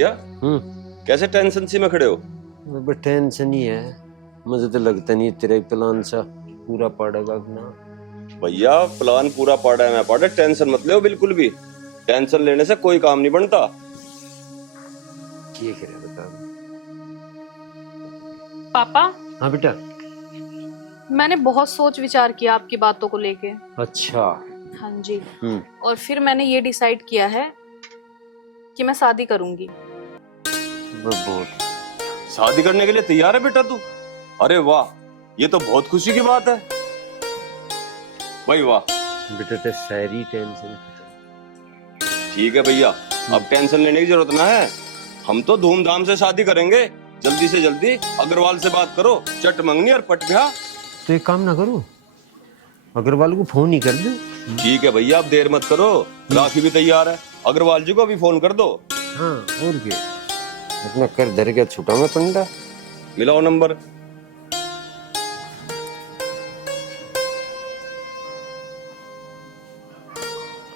भैया कैसे टेंशन सी में खड़े हो? अब टेंशन ही है, मुझे तो लगता नहीं तेरा प्लान सा पूरा पड़ेगा ना। भैया प्लान पूरा पड़ा है, मैं पड़ा, टेंशन मत लो बिल्कुल भी। टेंशन लेने से कोई काम नहीं बनता। ये करे बता। पापा। हाँ बेटा। मैंने बहुत सोच विचार किया आपकी बातों को लेके। अच्छा। हाँ जी। और फिर मैंने ये डिसाइड किया है कि मैं शादी करूंगी। बहुत शादी करने के लिए तैयार है बेटा तू? अरे वाह, ये तो बहुत खुशी की बात है भाई, वाह। बेटा तो सारी टेंशन। ठीक है भैया, अब टेंशन लेने की जरूरत ना है। हम तो धूमधाम से शादी करेंगे। जल्दी से जल्दी अग्रवाल से बात करो, चट मंगनी और पट ब्याह। तो एक काम ना करो, अग्रवाल को फोन ही कर दो। ठीक है भैया, अब देर मत करो, राखी भी तैयार है, अग्रवाल जी को भी फोन कर दो। हाँ और क्या, अपना कर धर के छुटा में पंडा। मिलाओ नंबर।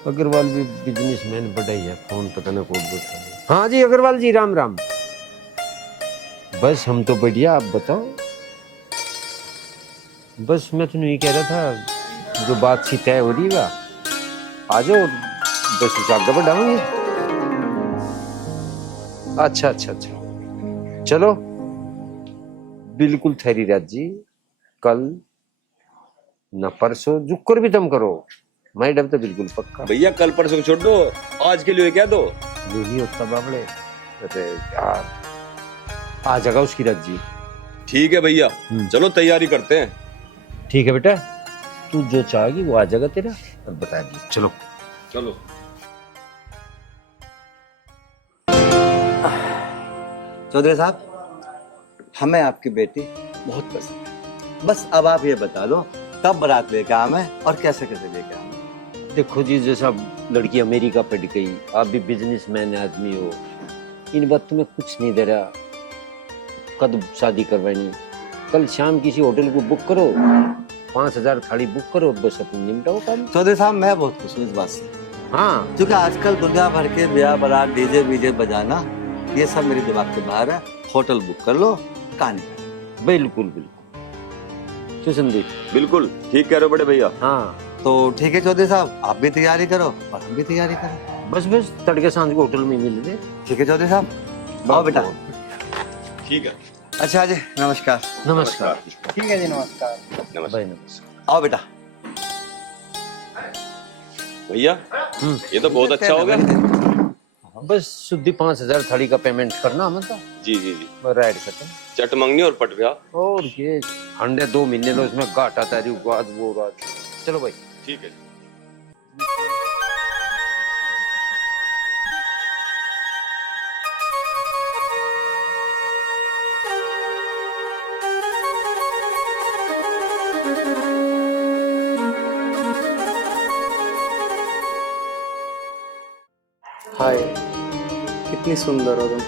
अग्रवाल भी बिजनेसमैन बड़ा ही है, फोन पता ना कौन बोलता है। हाँ जी अग्रवाल जी, राम राम। बस हम तो बढ़िया, आप बताओ। बस मैं तो नहीं कह रहा था, जो बात सी तय हो रही है आ जाओ, बस उसे आगे बढ़ाओगे। अच्छा अच्छा अच्छा, चलो बिल्कुल थेरी रात जी, कल न परसों जुक्कर भी तुम करो, मैडम तो बिल्कुल पक्का। भैया कल परसों छोड़ दो, आज के लिए कह दो। वो नहीं होता बाबड़े। अरे यार, आ जाएगा उसकी रात जी। ठीक है भैया, चलो तैयारी करते हैं। ठीक है बेटा, तू जो चाहेगी वो आ जाएगा तेरा, अब बता दी। चलो चलो। चौधरी साहब, हमें आपकी बेटी बहुत पसंद है। बस अब आप ये बता दो कब बारात लेके आवे और कैसे कैसे लेके आवे। देखो जी, जैसा लड़की अमेरिका पढ़ गई, आप भी बिजनेसमैन आदमी हो, इन बात तुम्हें कुछ नहीं दे रहा। कब शादी करवानी, कल शाम किसी होटल को बुक करो, 5,000 थाली बुक करो, बस अपन निपटाओ काम। चौधरी साहब, मैं बहुत खुश हूँ इस बात से, हाँ क्योंकि आजकल दुनिया भर के ब्याह बारात डीजे बीजे बजाना ये सब मेरे दिमाग के बाहर है। होटल बुक कर लो, कहानी। बिल्कुल बिल्कुल, क्यों संदीप? बिल्कुल ठीक कह रहे हो बड़े भैया। हाँ तो ठीक है चौधरी साहब, आप भी तैयारी करो और हम भी तैयारी करें। बस बस तड़के सांझ को होटल में मिल रहे। ठीक है चौधरी साहब, आओ बेटा। ठीक है। अच्छा जी, नमस्कार। नमस्कार। ठीक है जी, नमस्कार। नमस्कार भाई नमस्कार। आओ बेटा। भैया, ये तो बहुत अच्छा हो गया। बस शुद्धि 5,000 थाली का पेमेंट करना मतलब। जी जी जी, राइड खत्म। चट मंगनी और पट ब्याह। और ये अंडे 2 महीने लो, इसमें घाटा तारी आज वो रात। चलो भाई। ठीक है। हाय, कितनी सुंदर हो तुम।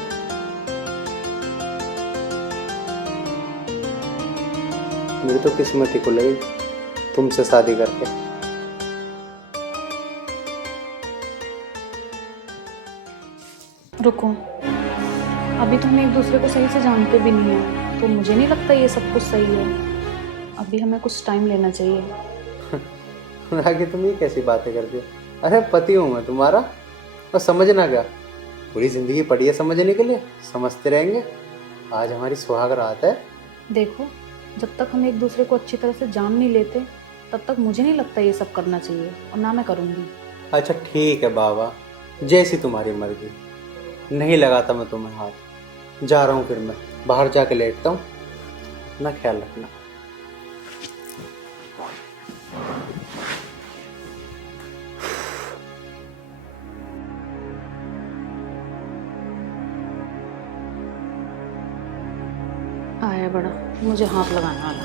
मेरी तो किस्मत ही खुल गई तुमसे शादी करके। रुको, अभी तो हम एक दूसरे को सही से जानते भी नहीं है, तो मुझे नहीं लगता ये सब कुछ सही है। अभी हमें कुछ टाइम लेना चाहिए। आगे तुम ये कैसी बातें करती हो? अरे पति हूँ मैं तुम्हारा, और समझना क्या, पूरी जिंदगी पड़ी है समझने के लिए, समझते रहेंगे। आज हमारी सुहाग रात है। देखो, जब तक हम एक दूसरे को अच्छी तरह से जान नहीं लेते, तब तक मुझे नहीं लगता ये सब करना चाहिए, और ना मैं करूँगी। अच्छा ठीक है बाबा, जैसी तुम्हारी मर्जी। नहीं लगाता मैं तुम्हें हाथ, जा रहा हूँ फिर मैं बाहर जाके लेटता हूँ। अपना ख्याल रखना। आया बड़ा मुझे हाथ लगाने वाला।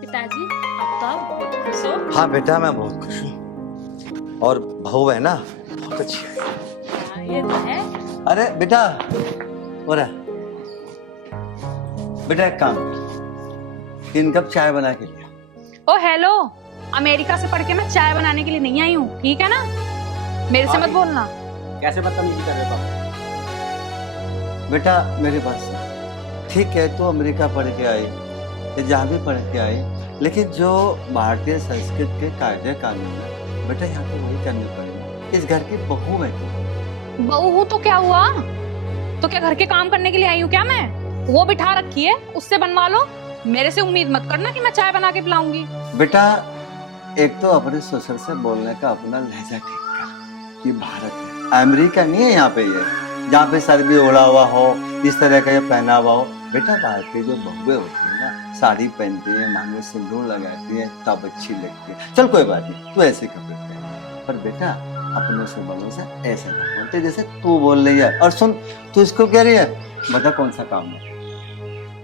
पिताजी, अब तो आप बहुत खुश हो। हाँ बेटा, मैं बहुत खुश हूँ, और बहू है ना बहुत अच्छी है। हाँ, ये तो है। अरे बेटा, हो रहा बेटा, एक काम, 3 कप चाय बना के लिया, ओ हेलो, अमेरिका से पढ़ के मैं चाय बनाने के लिए नहीं आई हूँ, ठीक है ना? मेरे से मत बोलना। कैसे बदतमीजी कर रहे हो पापा? बेटा मेरे पास ठीक है, तो अमेरिका पढ़ के आई या जहाँ भी पढ़ के आई, लेकिन जो भारतीय संस्कृत के कायदे कानून है बेटा यहाँ पे वही करने पड़ेंगे। इस घर की बहू है तू। बहू हूँ तो क्या हुआ? तो क्या घर के काम करने के लिए आई हूँ क्या मैं? वो बिठा रखी है, उससे बनवा लो। मेरे से उम्मीद मत करना कि मैं चाय बना के पिलाऊंगी। बेटा एक तो अपने ससुर से बोलने का अपना लहजा ठीक कर। ये भारत है, अमेरिका नहीं है यहाँ पे। ये जहाँ पे सर भी ओढ़ा हुआ हो, इस तरह का ये पहना हुआ हो। बेटा भारतीय जो बहुएं होती है ना, साड़ी पहनती है, मांग में सिंदूर लगाती है, तब अच्छी लगती है। चल कोई बात नहीं, तू ऐसे कपड़े पहन, पर बेटा अपने से बड़ों से ऐसे ना बोलते जैसे तू बोल रही है। और सुन, तू इसको कह रही है, बता कौन सा काम है?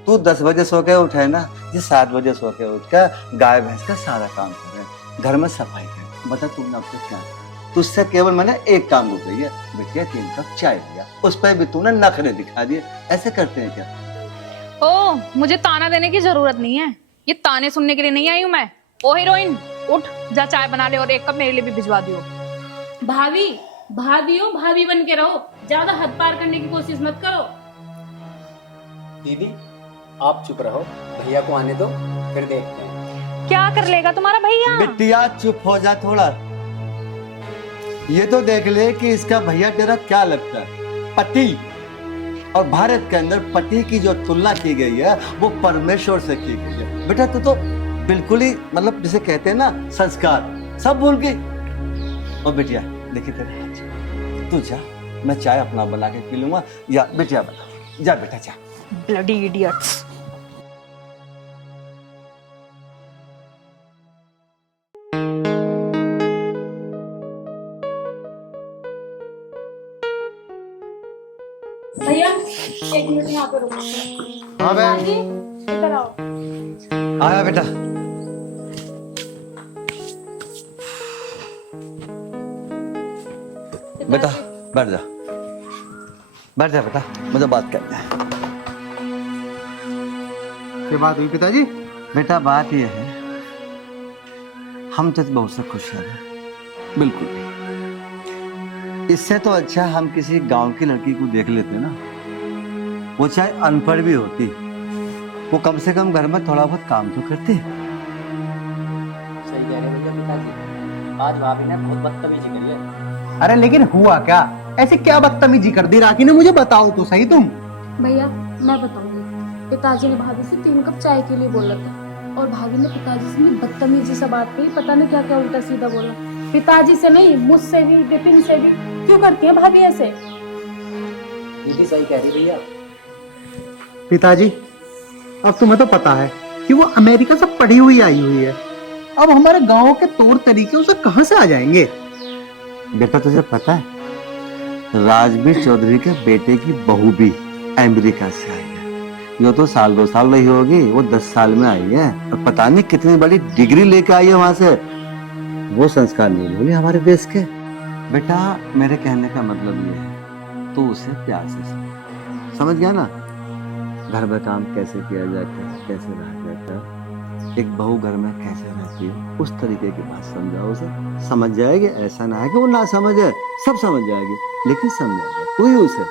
तू 10 बजे सो के उठे ना, ये 7 बजे सो के उठ कर गाय भैंस का सारा काम करे, घर में सफाई करे। बता तुमने अब तक क्या किया? तुझसे केवल मैंने एक काम रुक गई है, बेटिया 3 कप चाय दिया, उस पर भी तूने नखरे दिखा दिए। ऐसे करते हैं क्या? ओ, मुझे ताना देने की जरूरत नहीं है। ये ताने सुनने के लिए नहीं आई हूँ मैं। ओ हीरोइन, उठ जा चाय बना ले और 1 कप मेरे लिए भी भिजवा दियो। भाभी, भाभी हो, भाभी बन के रहो, ज्यादा हद पार करने की कोशिश मत करो। दीदी आप चुप रहो, भैया को आने दो, फिर देखते हैं। क्या कर लेगा तुम्हारा भैया? बिटिया चुप हो जा थोड़ा। ये तो देख ले कि इसका भैया तेरा क्या लगता है, पति। और भारत के अंदर पति की जो तुलना की गई है वो परमेश्वर से की गई है। बेटा तू तो बिल्कुल ही मतलब जिसे कहते हैं ना संस्कार, सब भूल गई। और बेटिया देखिए तेरे हाथ, तू जा, मैं चाय अपना बना के पी लूंगा। या बेटिया बता, जा बेटा जा। Bloody idiots. भैया 1 मिनट यहाँ पे रुको। हाँ बहन, जी, इधर आओ। आया बेटा। बेटा बैठ जा, बैठ जा बेटा, मुझे बात करनी है। क्या बात हुई पिताजी? बेटा बात यह है, हम तो बहुत से खुश हैं, बिल्कुल भी। इससे तो अच्छा हम किसी गांव की लड़की को देख लेते ना, वो चाहे अनपढ़ भी होती, वो कम से कम घर में थोड़ा बहुत काम तो करती। सही कह रहे भैया पिताजी, आज भाभी ने बहुत बदतमीजी करी है। अरे लेकिन हुआ क्या? ऐसे क्या बदतमीजी कर दी राखी ने, मुझे बताओ तो सही तुम। भैया मैं बताऊंगी। पिताजी ने भाभी से 3 कप चाय के लिए बोला था और भाभी ने पिताजी से बदतमीजी से बात कही, पता नहीं क्या क्या उल्टा सीधा बोला। पिताजी से नहीं, मुझसे भी, विपिन से भी। क्यों करती है भाभी ऐसे? दीदी सही कह रही भैया। पिताजी अब तुम्हें तो पता है कि वो अमेरिका से पढ़ी हुई आई हुई है, अब हमारे गांव के तौर तरीके उसे कहां से आ जाएंगे? बेटा तुझे पता है, राजवीर चौधरी के बेटे की बहू भी अमेरिका से आई है। ये तो 1-2 साल रही होगी, वो 10 साल में आई है और पता नहीं कितनी बड़ी डिग्री लेके आई है वहां से। वो संस्कार नहीं भूले हमारे देश के। बेटा मेरे कहने का मतलब ये है, तो उसे प्यार से समझ गया ना? घर में काम कैसे किया जाता है, कैसे रहा जाता है, एक बहू घर में कैसे रहती है, उस तरीके की बात समझाओ उसे, समझ जाएगी। ऐसा ना है कि वो ना समझे, सब समझ जाएगी, लेकिन समझेगी तू ही उसे,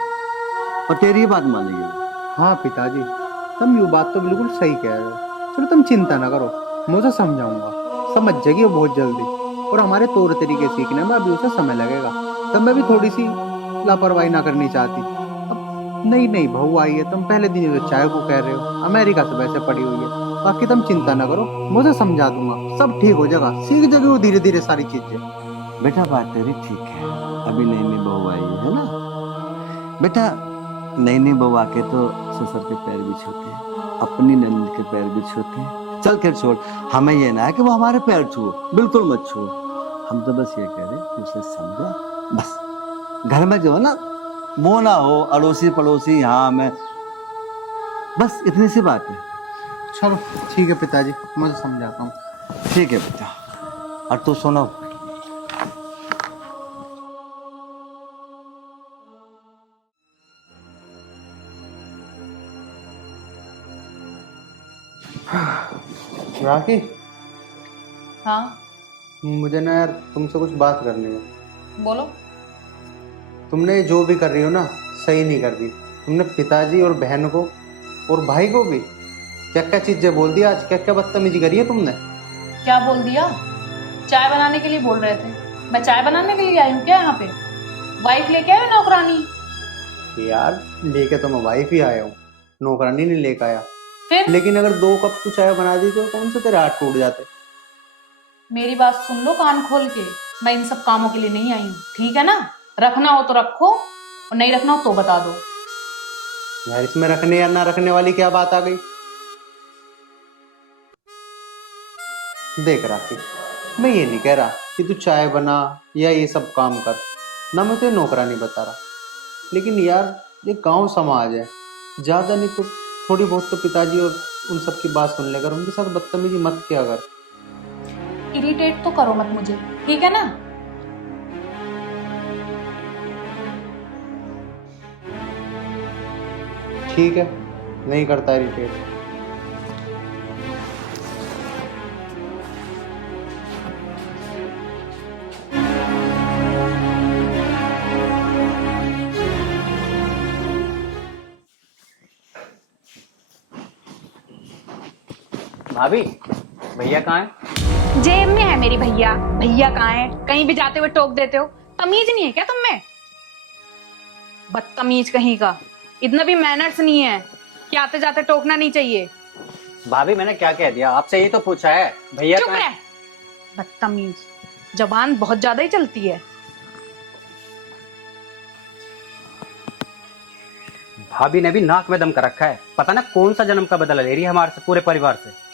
और तेरी ही बात मानेगी। हाँ पिताजी, तुम ये बात तो बिल्कुल सही कह रहे हो। चलो तुम चिंता ना करो, मैं उसे समझाऊंगा, समझ जाएगी वो बहुत जल्दी। और हमारे तौर तरीके सीखने में अभी उसे समय लगेगा, तब मैं भी थोड़ी सी लापरवाही ना करनी चाहती। अब नई नई बहू आई है, तुम पहले दिन ही तो चाय को कह रहे हो, अमेरिका से वैसे पड़ी हुई है। बाकी तुम चिंता ना करो, मैं उसे समझा दूंगा, सब ठीक हो जाएगा, सीख जाएगी वो धीरे धीरे सारी चीजें। बेटा बात तेरी ठीक है, अभी नई नई बहू आई है ना बेटा। नई नई बहू आके तो ससुर के पैर भी छूते हैं, अपनी नंद के पैर भी छूते हैं। चल कर छोड़, हमें ये ना है कि वो हमारे पैर छुओ, बिल्कुल मत छुओ। हम तो बस ये कह रहे हैं उसे समझो, बस घर में जो है ना वो ना हो, अड़ोसी पड़ोसी यहाँ में, बस इतनी सी बात है। चलो ठीक है पिताजी, मैं उसे समझाता हूँ। ठीक है बेटा, और तू सुनो, राखी हाँ मुझे ना यार तुमसे कुछ बात करनी है। बोलो। तुमने जो भी कर रही हो ना सही नहीं कर रही। तुमने पिताजी और बहन को और भाई को भी क्या क्या चीजें बोल दी आज, क्या क्या बदतमीजी करी है तुमने। क्या बोल दिया? चाय बनाने के लिए बोल रहे थे। मैं चाय बनाने के लिए आई हूँ क्या यहाँ पे? वाइफ लेके आए नौकरानी? यार लेके तो मैं वाइफ ही आया हूँ, नौकरानी नहीं लेके आया। फिर लेकिन अगर 2 कप तू चाय बना दी तो कौन से तेरे हाथ टूट जाते। मेरी बात सुन लो कान खोल के, मैं इन सब कामों के लिए नहीं आई हूँ, ठीक है ना? रखना हो तो रखो और नहीं रखना हो तो बता दो। यार इसमें रखने या ना रखने वाली क्या बात आ गई। देख राखी, मैं ये नहीं कह रहा कि तू चाय बना या ये सब काम कर, ना मैं तुझे नौकरानी बता रहा। लेकिन यार ये गांव समाज है, ज्यादा नहीं तो थोड़ी बहुत तो पिताजी और उन सब की बात सुन लेकर उनके साथ बदतमीजी मत किया कर। इरिटेट तो करो मत मुझे, ठीक है ना? ठीक है, नहीं करता इरिटेट। भाभी, भैया कहाँ है? जेब में है मेरी भैया। भैया कहाँ है? कहीं भी जाते हुए टोक देते हो। तमीज नहीं है क्या तुम में? बदतमीज कहीं का। इतना भी मैनर्स नहीं है कि आते जाते टोकना नहीं चाहिए। भाभी मैंने क्या कह दिया? आपसे यही तो पूछा है। भैया चुप कहाँ है? रह। बदतमीज, जबान बहुत ज्यादा ही चलती है। भाभी ने भी नाक में दम कर रखा है। पता ना कौन सा जन्म का बदला ले रही है हमारे से, पूरे परिवार से।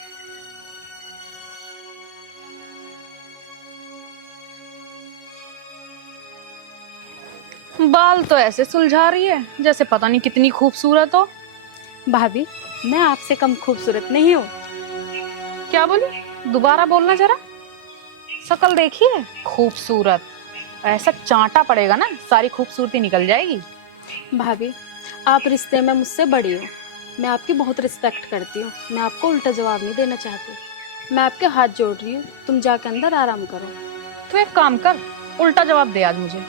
बाल तो ऐसे सुलझा रही है जैसे पता नहीं कितनी खूबसूरत हो। भाभी, मैं आपसे कम खूबसूरत नहीं हूँ। क्या बोली? दोबारा बोलना जरा। शकल देखिए, खूबसूरत। ऐसा चांटा पड़ेगा ना सारी खूबसूरती निकल जाएगी। भाभी, आप रिश्ते में मुझसे बड़ी हो, मैं आपकी बहुत रिस्पेक्ट करती हूँ। मैं आपको उल्टा जवाब नहीं देना चाहती। मैं आपके हाथ जोड़ रही हूँ, तुम जाके अंदर आराम करो। तो एक काम कर, उल्टा जवाब दे आज मुझे।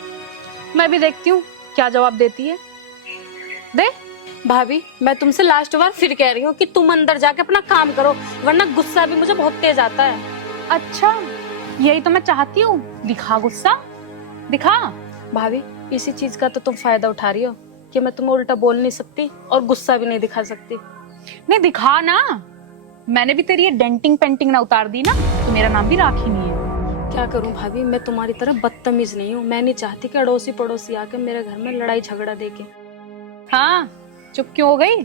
मैं भी देखती हूँ क्या जवाब देती है। दे। भाभी, मैं तुमसे लास्ट बार फिर कह रही हूँ कि तुम अंदर जाके अपना काम करो, वरना गुस्सा भी मुझे बहुत तेज आता है। अच्छा, यही तो मैं चाहती हूँ। दिखा गुस्सा, दिखा। भाभी, इसी चीज का तो तुम फायदा उठा रही हो कि मैं तुम्हें उल्टा बोल नहीं सकती और गुस्सा भी नहीं दिखा सकती। नहीं दिखा ना। मैंने भी तेरी ये डेंटिंग पेंटिंग ना उतार दी ना तो मेरा नाम भी राखी नहीं है। क्या करूं भाभी, मैं तुम्हारी तरह बदतमीज नहीं हूँ। मैं नहीं चाहती कि अड़ोसी पड़ोसी आके मेरे घर में लड़ाई झगड़ा देके। हाँ, चुप क्यों हो गई?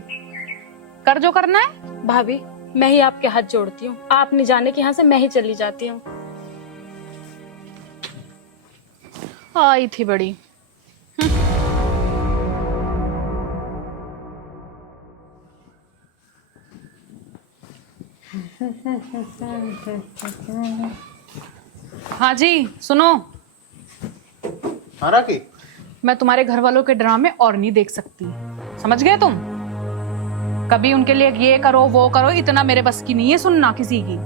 कर जो करना है। भाभी, मैं ही आपके हाथ जोड़ती हूँ, आप नहीं जाने कि यहाँ से मैं ही चली जाती हूँ। आई थी बड़ी। हाँ जी, सुनो। हाँ राखी, मैं तुम्हारे घर वालों के ड्रामे और नहीं देख सकती, समझ गए तुम? कभी उनके लिए ये करो वो करो, इतना मेरे बस की नहीं है सुनना किसी की।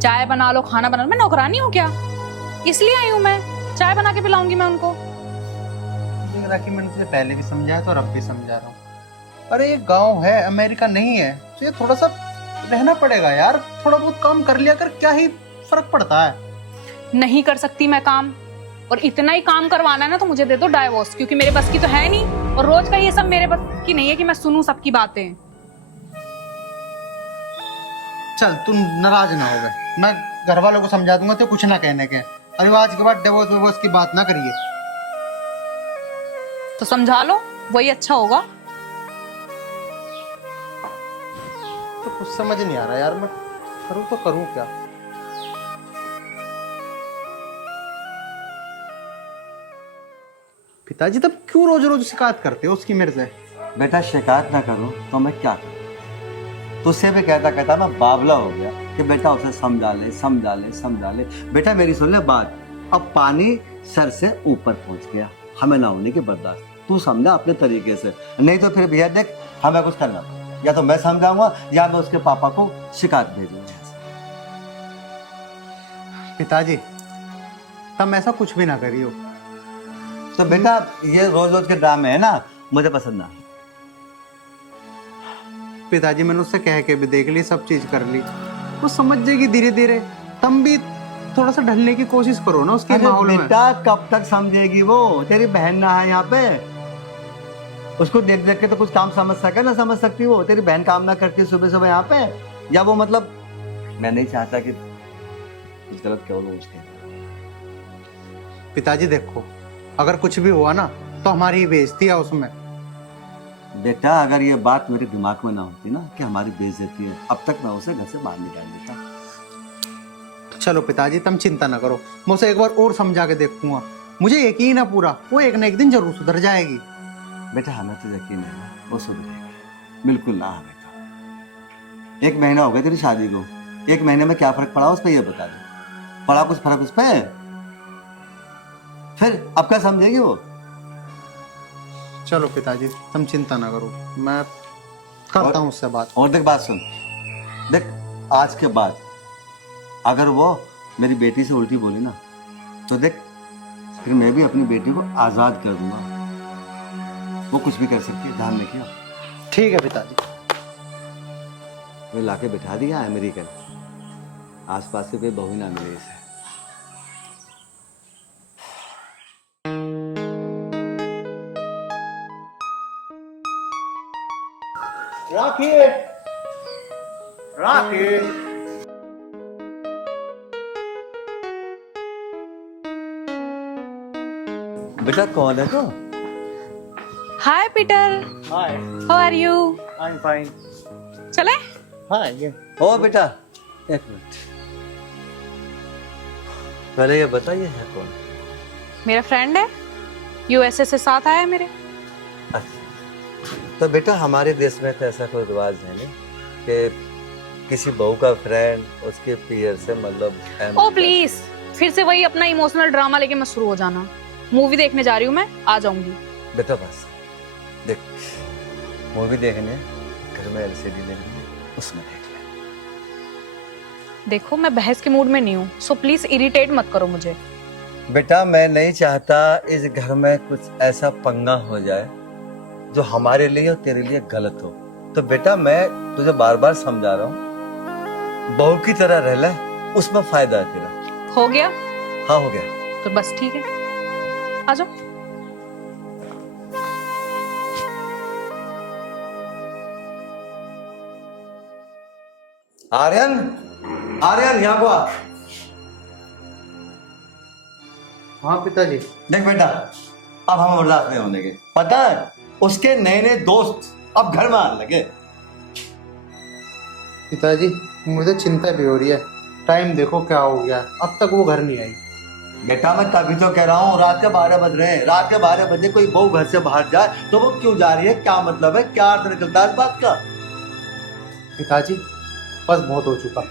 चाय बना लो, खाना बना लो। मैं नौकरानी हूँ क्या? इसलिए आई हूँ मैं। चाय बना के पिलाऊंगी मैं उनको। देख राखी, मैंने तुझे पहले भी समझाया तो अब भी समझा रहा हूँ। अरे ये गांव है, अमेरिका नहीं है, तो ये थोड़ा सा रहना पड़ेगा यार। थोड़ा बहुत काम कर लिया कर, क्या ही फर्क पड़ता है। नहीं कर सकती मैं काम, और इतना ही काम करवाना है ना तो मुझे दे दो डाइवोर्स, क्योंकि मेरे बस की तो है नहीं। और रोज का ये सब मेरे बस की नहीं है कि मैं सुनूं सबकी बातें। चल तू नाराज ना हो गए, मैं घर वालों को समझा दूंगा तो कुछ ना कहने के। अरे आज के बाद डिवोर्स की बात ना करिए। तो समझा लो, वही अच्छा होगा। तो कुछ समझ नहीं आ रहा यार, मैं करूँ तो करूँ क्या। पिताजी तब क्यों रोज रोज शिकायत करते हो उसकी मेरे से? बेटा शिकायत ना करूं तो मैं क्या करूं? तुझसे भी कहता कहता मैं बावला हो गया कि बेटा उसे समझा ले समझा ले समझा ले। बेटा मेरी सुन ले बात, अब पानी सर से ऊपर पहुंच गया, हमें ना होने की बर्दाश्त। तू समझा अपने तरीके से, नहीं तो फिर भैया देख हमें कुछ करना पड़ेगा। या तो मैं समझाऊंगा या मैं उसके पापा को शिकायत भेजूंगा। पिताजी तुम ऐसा कुछ भी ना करियो। तो बेटा ये रोज रोज के ड्रामे है ना, मुझे पसंद ना। पिताजी मैंने उससे कह के भी देख ली, सब चीज कर ली, वो समझ जाएगी धीरे धीरे। तुम भी थोड़ा सा ढलने की कोशिश करो ना उसके अरे माहौल में। बेटा कब तक समझेगी वो, तेरी बहन ना है यहाँ पे। उसको देख देख के तो कुछ काम समझ सके ना समझ सकती वो। तेरी बहन काम ना करती सुबह सुबह यहाँ पे, या वो मतलब मैं नहीं चाहता कि कुछ गलत कहो उसके। पिताजी देखो, अगर कुछ भी हुआ ना तो हमारी ही बेइज्जती है उसमें। बेटा अगर ये बात मेरे दिमाग में ना होती ना कि हमारी बेइज्जती है, अब तक मैं उसे घर से बाहर निकाल देता। चलो पिताजी तुम चिंता ना करो, मैं उसे एक बार और समझा के देखूंगा। मुझे यकीन है पूरा, वो एक ना एक दिन जरूर सुधर जाएगी। बेटा हमें तो यकीन है ना वो सुधरेगी, बिल्कुल ना है बेटा। 1 महीना हो गया तेरी शादी को, 1 महीने में क्या फर्क पड़ा उस पर ये बता दो। पड़ा कुछ फर्क उस पर? फिर अब क्या समझेगी वो? चलो पिताजी तुम चिंता ना करो, मैं करता हूँ उससे बात। और देख बात सुन, देख आज के बाद अगर वो मेरी बेटी से उल्टी बोली ना तो देख फिर मैं भी अपनी बेटी को आजाद कर दूंगा। वो कुछ भी कर सकती है, ध्यान रखिए। ठीक है पिताजी। मैं लाके बिठा दिया अमेरिकन, आसपास से कोई बहू ना मिले इसे। राखी राखी बेटा कौन है तो? Hi Peter, hi how are you? I am fine. चले? हाय ये ओ बेटा 1 मिनट, पहले ये बताइए है कौन? मेरा फ्रेंड है, यूएसए से साथ आया है मेरे। अच्छा तो बेटा हमारे देश में तो ऐसा कोई रिवाज है नहीं कि किसी बहू का फ्रेंड उसके पीयर से मतलब। ओ प्लीज, फिर से वही अपना इमोशनल ड्रामा लेके मत शुरू हो जाना। मूवी देखने जा रही हूँ मैं, आ जाऊंगी। बेटा बस देख, मूवी देखने घर में एलसीडी लगी है, उसमें देख ले। देखो मैं बहस के मूड में नहीं हूँ, सो प्लीज इरिटेट मत करो मुझे। बेटा मैं नहीं चाहता इस घर में कुछ ऐसा पंगा हो जाए जो हमारे लिए और तेरे लिए गलत हो। तो बेटा मैं तुझे बार बार समझा रहा हूँ, बहू की तरह रह ले, उसमें फायदा है तेरा। हो गया? हाँ हो गया। तो बस ठीक है, आ जाओ। आर्यन, आर्यन यहाँ को आ। हाँ पिताजी। देख बेटा अब हम बर्दाश्त नहीं होने के, पता है उसके नए नए दोस्त अब घर में आने लगे। पिताजी मुझे चिंता भी हो रही है, टाइम देखो क्या हो गया, अब तक वो घर नहीं आई। बेटा मैं तभी तो कह रहा हूँ, रात के 12 बज रहे हैं, रात के 12 बजे कोई बहू घर से बाहर जाए तो वो क्यों जा रही है, क्या मतलब है, क्या अर्थ निकलता है इस बात का? पिताजी बस बहुत हो चुका,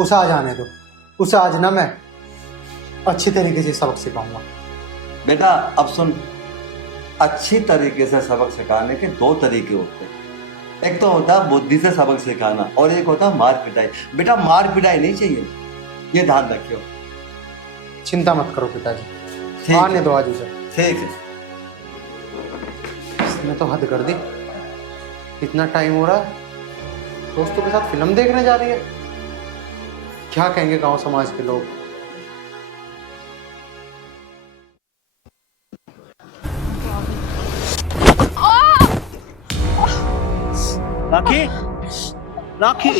उसे आज आने दो। उसे आज ना मैं अच्छी तरीके से सबक सिखाऊंगा। बेटा अब सुन, अच्छी तरीके से सबक सिखाने के 2 तरीके होते हैं। एक तो होता है बुद्धि से सबक सिखाना और एक होता है मार पिटाई। बेटा मार पिटाई नहीं चाहिए, ये ध्यान रखियो। चिंता मत करो पिताजी, ठीक आने है। दो आज उसे। ठीक है। इसने तो हद कर दी, इतना टाइम हो रहा है दोस्तों के साथ फिल्म देखने जा रही है। क्या कहेंगे गांव समाज के लोग। राखी राखी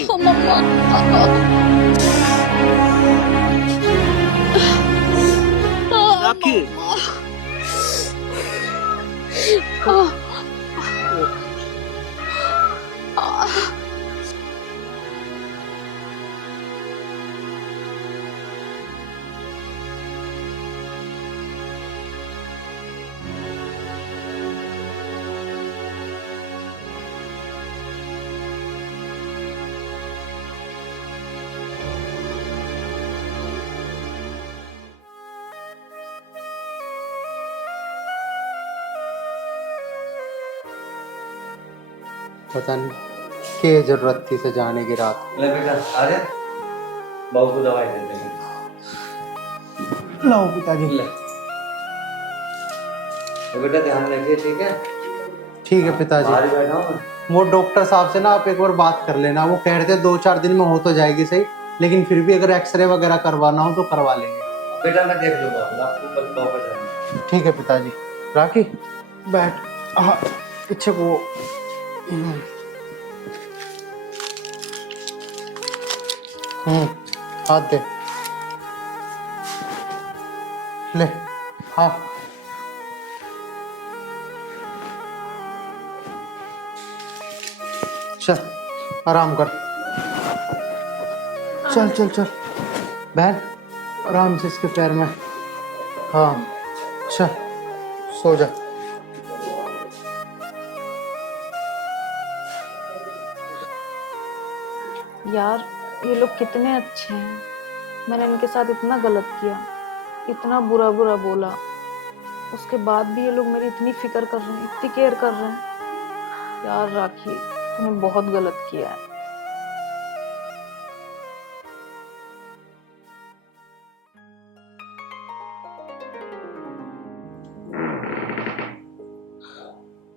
राखी पता नहीं क्या जरूरत थी इसे जाने की रात। ले बेटा आर्यन, बहू को दवाई दे देंगे। लाओ पिताजी। तो बेटा ध्यान रखिए, ठीक है? ठीक है पिताजी। बाहर ही बैठा हूँ मैं। वो डॉक्टर साहब से ना आप एक बार बात कर लेना, वो कह रहे थे 2-4 दिन में हो तो जाएगी सही, लेकिन फिर भी अगर एक्सरे वगैरह करवाना हो तो करवा लेंगे। बेटा मैं देख लूंगा, आपको बताओ पर। ठीक है पिताजी। राखी बैठ, हाँ पीछे को। हाथ दे, ले, हाँ चल आराम कर, चल चल चल बहन, आराम से इसके पैर में, हाँ चल सो जा। यार ये लोग कितने अच्छे हैं, मैंने इनके साथ इतना गलत किया, इतना बुरा बुरा बोला, उसके बाद भी ये लोग मेरी इतनी फिक्र कर रहे हैं, इतनी केयर कर रहे हैं। यार राखी तूने बहुत गलत किया है।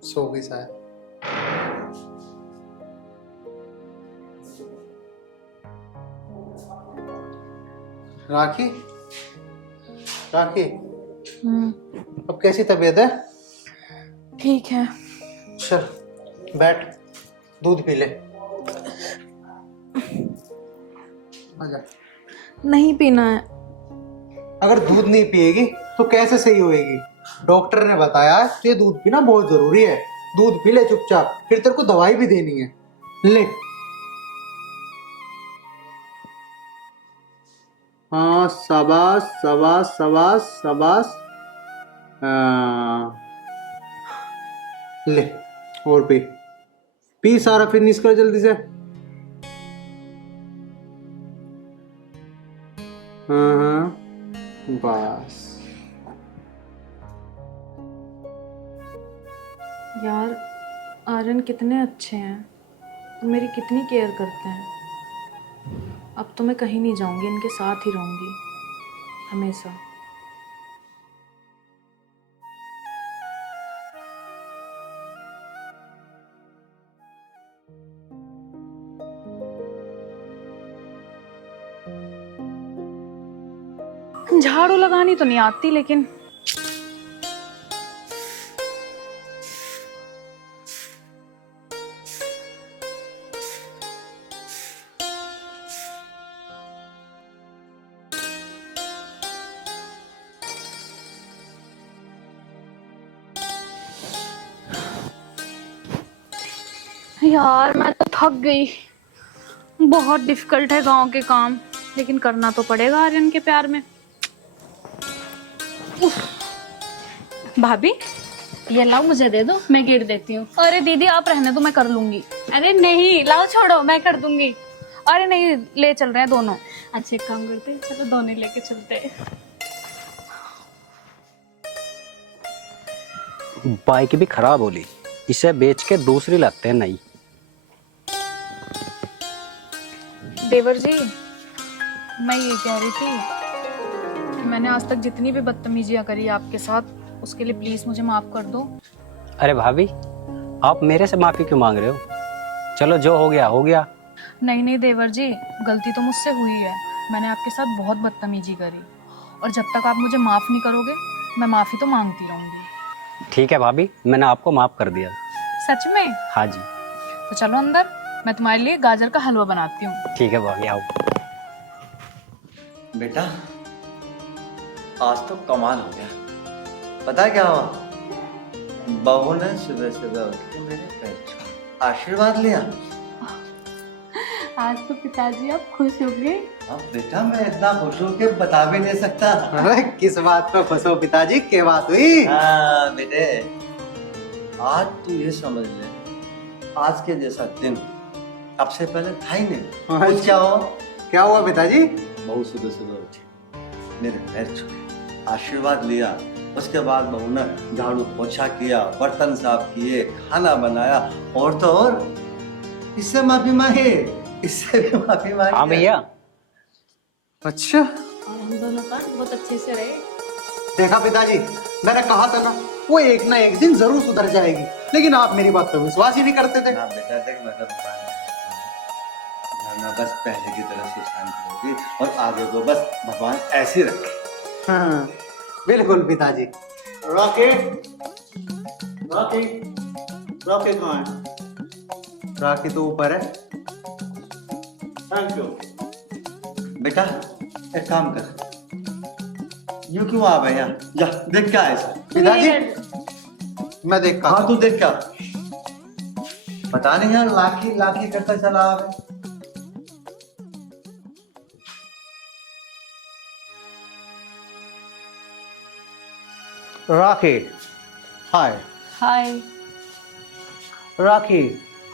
सो गई शायद। राखी, राखी अब कैसी तबीयत है? ठीक है। चल बैठ, दूध पी ले। आजा। नहीं पीना है। अगर दूध नहीं पिएगी तो कैसे सही होएगी? डॉक्टर ने बताया है ये दूध पीना बहुत जरूरी है। दूध पी ले चुपचाप, फिर तेरे को दवाई भी देनी है। ले। हाँ शाबाश शाबाश शाबाश शाबाश। ले और पी, पी सारा फिनिश कर जल्दी से। हाँ हाँ बस। यार आर्यन कितने अच्छे हैं, मेरी कितनी केयर करते हैं। अब तो मैं कहीं नहीं जाऊंगी, इनके साथ ही रहूंगी हमेशा। झाड़ू लगानी तो नहीं आती, लेकिन यार मैं तो थक गई। बहुत डिफिकल्ट है गांव के काम, लेकिन करना तो पड़ेगा आर्यन के प्यार में। भाभी ये लाओ, मुझे दे दो, मैं गिर देती हूँ। अरे दीदी आप रहने दो, मैं कर लूंगी। अरे नहीं, लाओ छोड़ो, मैं कर दूंगी। अरे नहीं, ले चल रहे हैं दोनों। अच्छा एक काम करते हैं, चलो दोनों लेके चलते हैं। बाइक भी खराब होली, इसे बेच के दूसरी लाते हैं नई। देवर जी, मैं ये कह रही थी कि मैंने आज तक जितनी भी बदतमीजियां करी आपके साथ, उसके लिए प्लीज मुझे माफ कर दो। अरे भाभी, आप मेरे से माफी क्यों मांग रहे हो? चलो जो हो गया हो गया। नहीं नहीं देवर जी, गलती तो मुझसे हुई है। मैंने आपके साथ बहुत बदतमीजी करी, और जब तक आप मुझे माफ नहीं करोगे मैं माफी तो मांगती रहूंगी। ठीक है भाभी, मैंने आपको माफ कर दिया। सच में? हाँ जी। तो चलो अंदर, मैं तुम्हारे लिए गाजर का हलवा बनाती हूँ। ठीक है भाभी, आओ। बेटा आज तो कमाल हो गया। पता है क्या हुआ? बहू ने सुबह सुबह उठ के मेरे पैर छुए, आशीर्वाद लिया। आज तो पिताजी आप खुश हो गए। अब बेटा मैं इतना खुश हूँ कि बता भी नहीं सकता। अरे किस बात पे खुश हो पिताजी? क्या बात हुई? हाँ बेटे, आज तू ये समझ ले, आज के जैसा दिन अब से पहले था ही नहीं। कुछ क्या हो? क्या हुआ पिताजी? बहू सुबह सुबह उठी, मेरे पैर छुए, आशीर्वाद लिया। उसके बाद बहू ने झाड़ू पोछा किया, बर्तन साफ किए, खाना बनाया, और तो और इससे माफी मांगी, इससे भी माफी मांगी। हाँ भैया। अच्छा और हम दोनों का बहुत अच्छे से रहे। देखा पिताजी, मैंने कहा था ना वो एक ना एक दिन जरूर सुधर जाएगी, लेकिन आप मेरी बात पर विश्वास ही नहीं करते थे। ना बेटा देख, मैं तो ना बस पहले की तरह सुख शांति होगी और आगे को बस भगवान ऐसे ही रखे। हाँ बिल्कुल पिताजी। रॉकी, रॉकी, रॉकी कहाँ है? राखी तो ऊपर है। Thank you. बेटा एक काम कर, यूं क्यों आ गया? जा देख क्या है ऐसा। पिताजी मैं देखता हाँ हूँ। तू देख क्या, पता नहीं यार लाखी लाखी करता चला आ गया। राखी, हाय। हाय। राखी,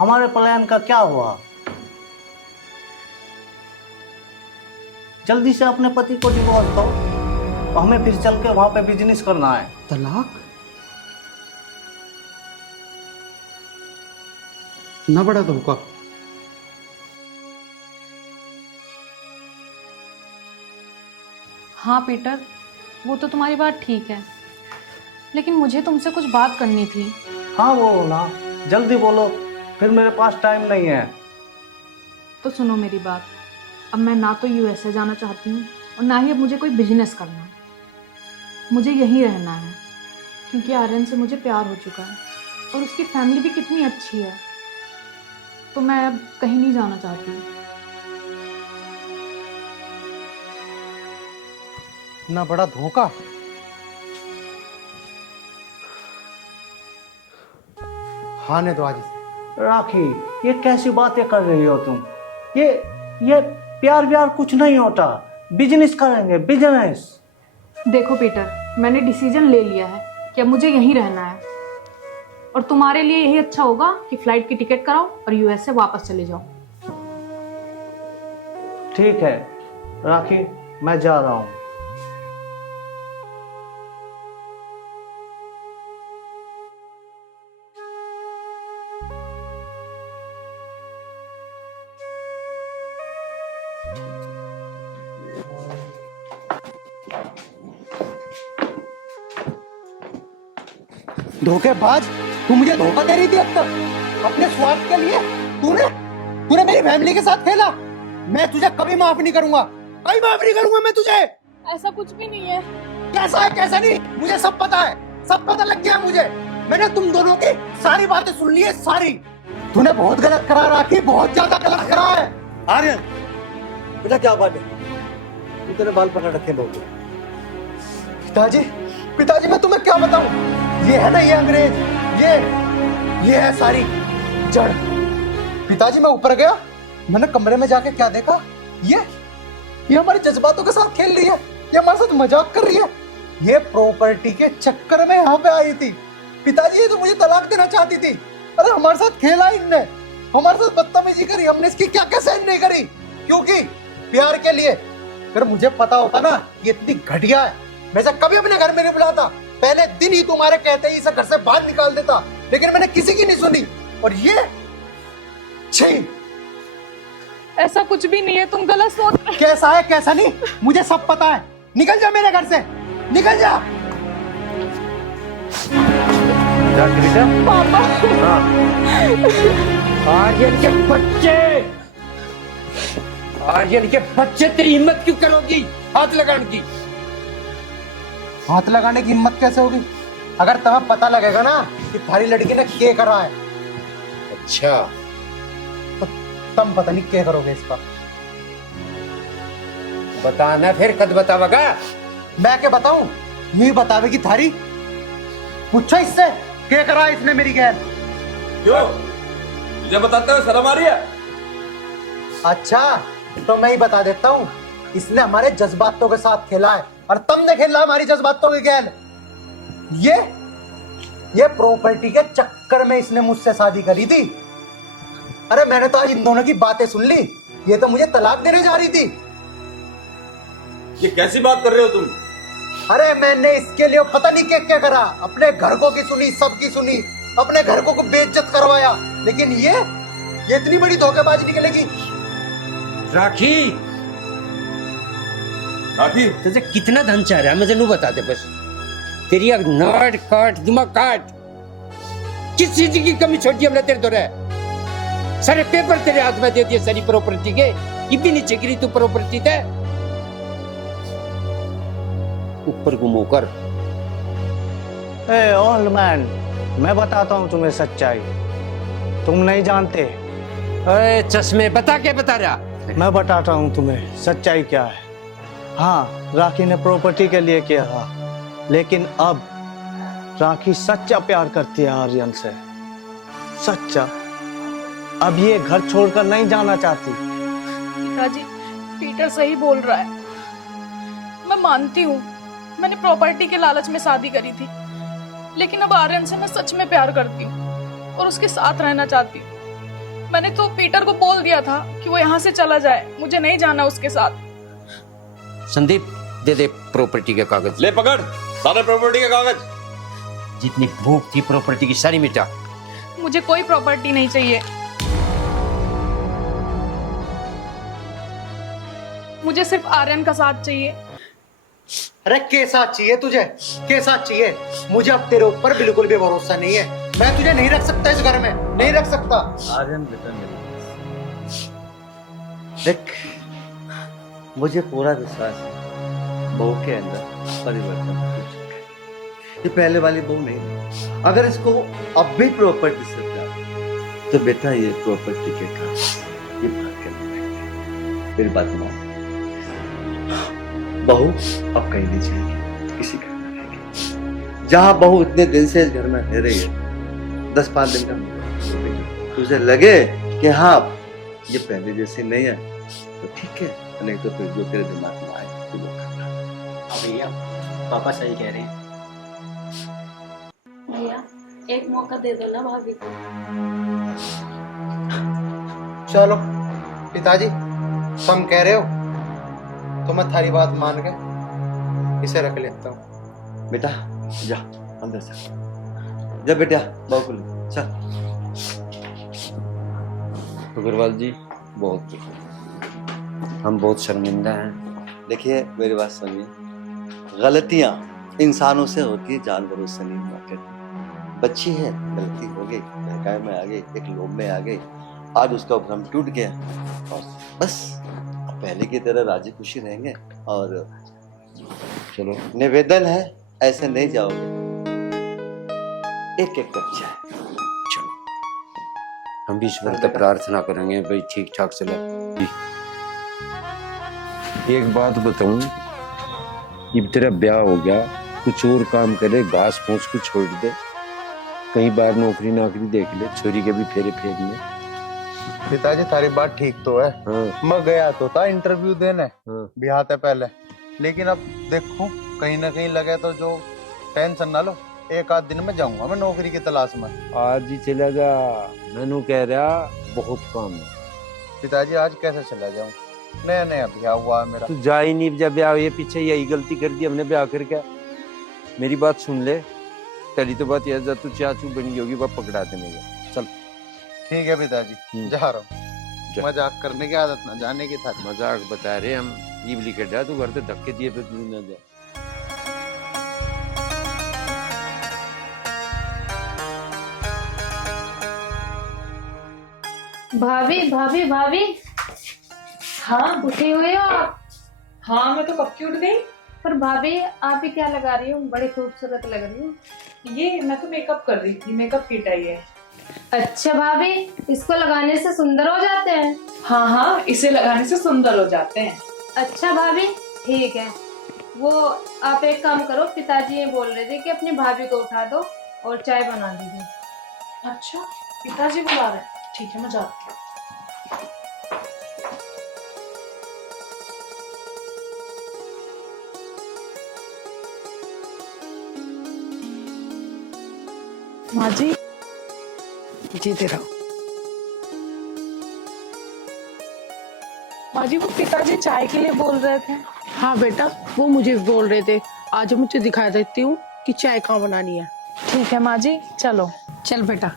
हमारे प्लान का क्या हुआ? जल्दी से अपने पति को डिवोर्स दो, हमें फिर चल के वहां पे बिजनेस करना है। तलाक ना बड़ा धोखा। हाँ पीटर, वो तो तुम्हारी बात ठीक है, लेकिन मुझे तुमसे कुछ बात करनी थी। हाँ बोलो ना, जल्दी बोलो, फिर मेरे पास टाइम नहीं है। तो सुनो मेरी बात, अब मैं ना तो यूएसए जाना चाहती हूँ और ना ही अब मुझे कोई बिजनेस करना है। मुझे यहीं रहना है, क्योंकि आर्यन से मुझे प्यार हो चुका है और उसकी फैमिली भी कितनी अच्छी है, तो मैं अब कहीं नहीं जाना चाहती। ना बड़ा धोखा। हाँ ने तो आज से। राखी, ये कैसी बातें कर रही हो तुम? ये प्यार व्यार कुछ नहीं होता, बिजनेस करेंगे, बिजनेस। देखो पीटर, मैंने डिसीजन ले लिया है कि अब मुझे यहीं रहना है, और तुम्हारे लिए यही अच्छा होगा कि फ्लाइट की टिकट कराओ और यूएसए वापस चले जाओ। ठीक है राखी, मैं जा रहा हूँ। धोखेबाज, तू मुझे धोखा दे रही थी अब तक अपने स्वार्थ के लिए। तूने मेरी फैमिली के साथ खेला। मैं तुझे कभी माफ नहीं करूंगा, कभी माफ नहीं करूंगा मैं तुझे। ऐसा कुछ भी नहीं है। कैसा है कैसा नहीं, मुझे सब पता है, सब पता लग गया मुझे। मैंने तुम दोनों की सारी बातें सुन ली है, सारी। तूने बहुत गलत करा राखी, बहुत ज्यादा गलत करा है। आर्यन बेटा क्या बात है, तू तेरे बाल पकड़ रखे लोग। पिताजी मैं तुम्हें क्या बताऊं, ये है ना ये अंग्रेज, ये है सारी जड़। पिताजी मैं ऊपर गया, मैंने कमरे में जाके क्या देखा, ये हमारे जज्बातों के साथ खेल रही है, ये हमारे साथ मजाक कर रही है। ये प्रॉपर्टी के चक्कर में यहाँ पे आई थी। पिताजी ये तो मुझे तलाक देना चाहती थी। अरे हमारे साथ खेला इनने, हमारे साथ बदतमीजी करी, हमने इसकी क्या क्या सहन नहीं करी, क्योंकि प्यार के लिए। अगर मुझे पता होता ना ये इतनी घटिया है, मैं इसे कभी अपने घर में नहीं बुलाता। पहले दिन ही तुम्हारे कहते ही इसे घर से बाहर निकाल देता, लेकिन मैंने किसी की नहीं सुनी। और ये छी, ऐसा कुछ भी नहीं है, तुम गलत सोच रहे हो। कैसा है कैसा नहीं मुझे सब पता है। निकल जा मेरे घर से, निकल जा। पापा, आर्यन के बच्चे तेरी हिम्मत क्यों करोगी हाथ लगाने की? हाथ लगाने की हिम्मत कैसे होगी? अगर तुम्हें पता लगेगा ना कि थारी लड़की ने क्या करा है, अच्छा, तो तुम पता नहीं क्या करोगे इसका। बताना फिर, कद बतावेगा? मैं क्या बताऊं, यूं ही बतावेगी थारी। पूछो इससे क्या करा है इसने मेरी गैर। क्यों तुझे बताते हो शर्म आ रही है? अच्छा तो मैं ही बता देता हूँ, इसने हमारे जज्बातों के साथ खेला है और तुमने खेला हमारी जज्बातों के गैर। ये प्रॉपर्टी के चक्कर में इसने मुझसे शादी करी थी। अरे मैंने तो आज इन दोनों की बातें सुन ली, ये तो मुझे तलाक देने जा रही थी। ये कैसी बात कर रहे हो तुम? अरे मैंने इसके लिए पता नहीं क्या क्या करा, अपने घर को की सुनी, सबकी सुनी, अपने घर को बेइज्जत करवाया, लेकिन ये इतनी बड़ी धोखेबाज निकलेगी। राखी, राखी तुझे कितना धन चाह रहा है मुझे नू बता दे बस। तेरी एक नाट काट दिमाग काट, किस चीज की कमी छोटी हमने तेरे तो रहे। सारे पेपर तेरे हाथ में दे दिए सारी प्रॉपर्टी के, ये भी नीचे गिरी तू प्रॉपर्टी दे ऊपर घुमो कर। ए ओल्ड मैन, मैं बताता हूँ तुम्हें सच्चाई, तुम नहीं जानते। अरे चश्मे बता के बता रहा। मैं बताता हूँ तुम्हें सच्चाई क्या है। हाँ, राखी ने प्रॉपर्टी के लिए किया था, लेकिन अब राखी सच्चा प्यार करती है आर्यन से, सच्चा। अब ये घर छोड़कर नहीं जाना चाहती। पिताजी, पीटर सही बोल रहा है। मैं मानती हूँ मैंने प्रॉपर्टी के लालच में शादी करी थी, लेकिन अब आर्यन से मैं सच में प्यार करती हूँ और उसके साथ रहना चाहती हूँ। मैंने तो पीटर को बोल दिया था कि वो यहाँ से चला जाए, मुझे नहीं जाना उसके साथ। संदीप दे दे प्रॉपर्टी के कागज। ले पकड़ सारे प्रॉपर्टी के कागज। जितनी भूख थी प्रॉपर्टी की सारी मिटा। मुझे कोई प्रॉपर्टी नहीं चाहिए, मुझे सिर्फ आर्यन का साथ चाहिए। अरे कैसा चाहिए तुझे, कैसा चाहिए? मुझे अब तेरे ऊपर बिल्कुल भी भरोसा नहीं है। मैं तुझे नहीं रख सकता इस घर में, नहीं रख सकता। आर्यन बेटा मेरे देख, मुझे पूरा विश्वास है बहू के अंदर परिवर्तन हो चुका है। ये पहले वाली बहू नहीं। अगर इसको अब भी प्रॉपर्टी से प्यार, तो बेटा ये प्रॉपर्टी के काम ये भाग के नहीं। मेरी बात मान, बहू अब कहीं नहीं जाएगी, किसी घर में रहेगी। जहां बहू इतने दिन से इस घर में रह रही है, 10-5 दिन का तुझे लगे कि हाँ ये पहले जैसी नहीं है तो ठीक है, नहीं तो फिर जो तेरे दिमाग में आए तो वो करना। भैया पापा सही कह रहे हैं। भैया एक मौका दे दो ना भाभी को। चलो पिताजी, तुम कह रहे हो तो मैं थारी बात मान के इसे रख लेता हूँ। बेटा जा अंदर चल, जा बेटा बहू को ले चल। अग्रवाल जी बहुत, हम बहुत शर्मिंदा हैं। देखिए मेरी बात सुनिए, गलतियां इंसानों से होती है, जानवरों से नहीं हुआ करती। बच्ची है, गलती हो गई, बहकावे में आ गई, एक लोभ में आ गई, आज उसका भ्रम टूट गया और बस पहले की तरह राजी खुशी रहेंगे। और चलो निवेदन है, ऐसे नहीं जाओगे, एक एक कप चाय। चलो हम भी ईश्वर से प्रार्थना करेंगे भाई ठीक ठाक चले। एक बात बताऊं, जब तेरा ब्याह हो गया कुछ और काम करे, घास फूस को छोड़ दे, कहीं बार नौकरी नाकरी देख ले, छोरी के भी फेरे फेरने। पिताजी थारी बात ठीक तो है। हाँ मैं गया तो था इंटरव्यू देने हाँ ब्याह से पहले, लेकिन अब देखो कहीं ना कहीं लगे तो जो टेंशन ना लो, एक आध दिन में जाऊंगा मैं नौकरी की तलाश में। आज ही चला जा, मैनू कह रहा बहुत काम है। पिताजी आज कैसे चला जाऊं, नया नया ब्याह हुआ है मेरा। तू जा ही नहीं, जब ब्याह ये पीछे यही गलती कर दी हमने ब्याह करके। मेरी बात सुन ले, पहली तो बात यह, तू चाचू बनी होगी वह पकड़ा दे मुझे। चल ठीक है पिताजी, जा रहा हूँ। मजाक करने की आदत ना, जाने की था। मजाक बता रहे हम, ईबली के जा तू घर से धक्के दिए पे तू ना जा। भाभी भाभी भाभी, हाँ उठी हुई हो आप? हाँ मैं तो कब की उठ गई। पर भाभी आप ही क्या लगा रही हो, बड़ी खूबसूरत लग रही हो। ये मैं तो मेकअप कर रही थी, मेकअप किट आई है। अच्छा भाभी, इसको लगाने से सुंदर हो जाते हैं? हाँ हाँ, इसे लगाने से सुंदर हो जाते हैं। अच्छा भाभी ठीक है, वो आप एक काम करो, पिताजी ये बोल रहे थे कि अपनी भाभी को उठा दो और चाय बना दीजिए। अच्छा पिताजी बुला रहे हैं, ठीक है मैं जाती हूँ। माँ जी जीते रहो। माँ जी वो पिताजी चाय के लिए बोल रहे थे। हाँ बेटा, वो मुझे बोल रहे थे, आज मुझे दिखा देती हूँ कि चाय कहाँ बनानी है। ठीक है माँ जी, चलो। चल बेटा।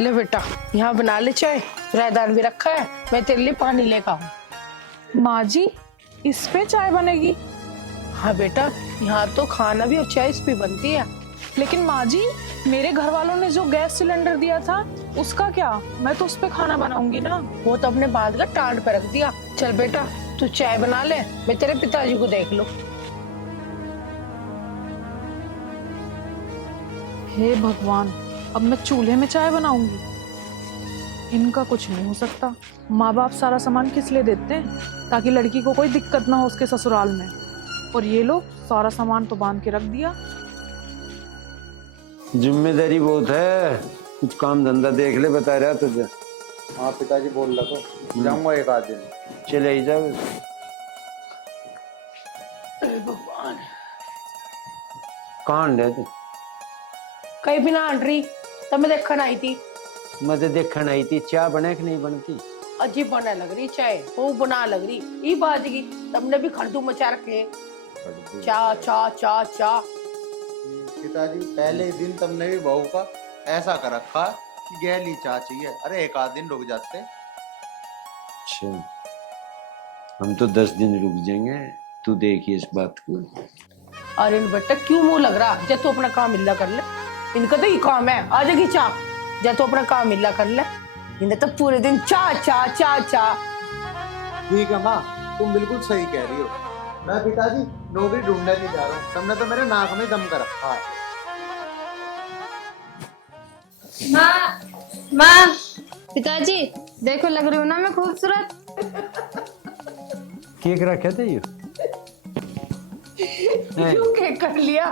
ले बेटा, यहाँ बना ले चाय, रायदान भी रखा है, मैं तेरे लिए पानी लेकर आऊँ। माँ जी, इस पे चाय बनेगी? हाँ बेटा, यहाँ तो खाना भी और चाय इस पे बनती है। लेकिन माँ जी, मेरे घर वालों ने जो गैस सिलेंडर दिया था उसका क्या? मैं तो उस पे खाना बनाऊंगी ना। वो तो अपने बांध कर टांड पे रख दिया। चल बेटा, तू चाय बना ले, मैं तेरे पिताजी को देख लूं। हे भगवान, अब मैं चूल्हे में चाय बनाऊंगी? इनका कुछ नहीं हो सकता। माँ बाप सारा सामान किस लिए देते हैं? ताकि लड़की को कोई दिक्कत ना हो उसके ससुराल में। और ये लोग सारा सामान तो बांध के रख दिया। जिम्मेदारी बहुत है, कुछ काम धंधा देख ले, बता रहा तुझे। हाँ पिताजी बोल रहा तो जाऊंगा एक आध दिन। चले ही जाओ। भगवान, कौन है तू? कहीं भी ना हट रही, तब मैं देखने आई थी। मैं तो देखने आई थी, चाय बने कि नहीं बनती? अजीब बना लग रही चाय, वो बना लग रही, ये बाजगी, तुमने भी खड्डू मचा रखे। चा चा चा चा। पिताजी पहले दिन तुमने भी बहू का ऐसा कर रखा कि गहली चाह चाहिए। अरे एक आध दिन रुक जाते। अच्छा, हम तो 10 दिन रुक जाएंगे, तू देखिए इस बात को। अरे बेटा, क्यों मुंह लग रहा? जब तू अपना काम मिला कर ले, इनका तो ये काम है, आ जाएगी चा। जब तू अपना काम मिला कर ले, इन्हें तो पूरे दिन चा चा चा चा। ठीक है माँ, तुम बिल्कुल सही कह रही हो। मैं पिताजी नौकरी ढूंढने नहीं जा रहा हूँ, तुमने तो मेरे नाक में दम कर रखा है। माँ माँ, पिताजी देखो, लग रही हूँ ना मैं खूबसूरत? केक रखे थे ये? क्यों केक कर लिया?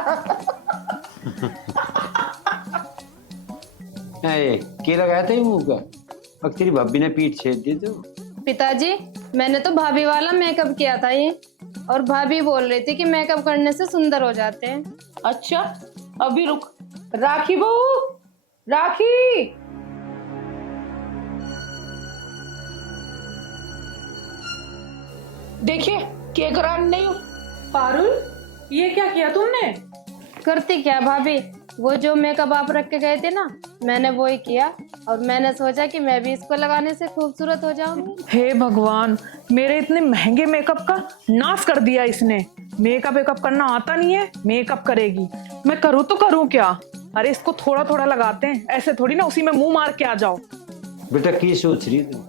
के लगाया था ये मुंह का? अब तेरी भाभी ने पीठ छेद दी तो। पिताजी, मैंने तो भाभी वाला मेकअप किया था ये, और भाभी बोल रही थी कि मेकअप करने से सुंदर हो जाते हैं। अच्छा, अभी रुक। राखी बहू, राखी। देखिए, केक रान नहीं हूँ। पारुल, ये क्या किया तुमने? करती क्या भाभी, वो जो मेकअप आप रख के गए थे ना, मैंने वो ही किया, और मैंने सोचा कि मैं भी इसको लगाने से खूबसूरत हो जाऊंगी। हे भगवान, मेरे इतने महंगे मेकअप का नाश कर दिया इसने। मेकअप करना आता नहीं है, मेकअप करेगी। मैं करूँ तो करूँ क्या? अरे इसको थोड़ा थोड़ा लगाते हैं, ऐसे थोड़ी ना उसी में मुंह मार के आ जाओ। बेटा की सोच रही तू?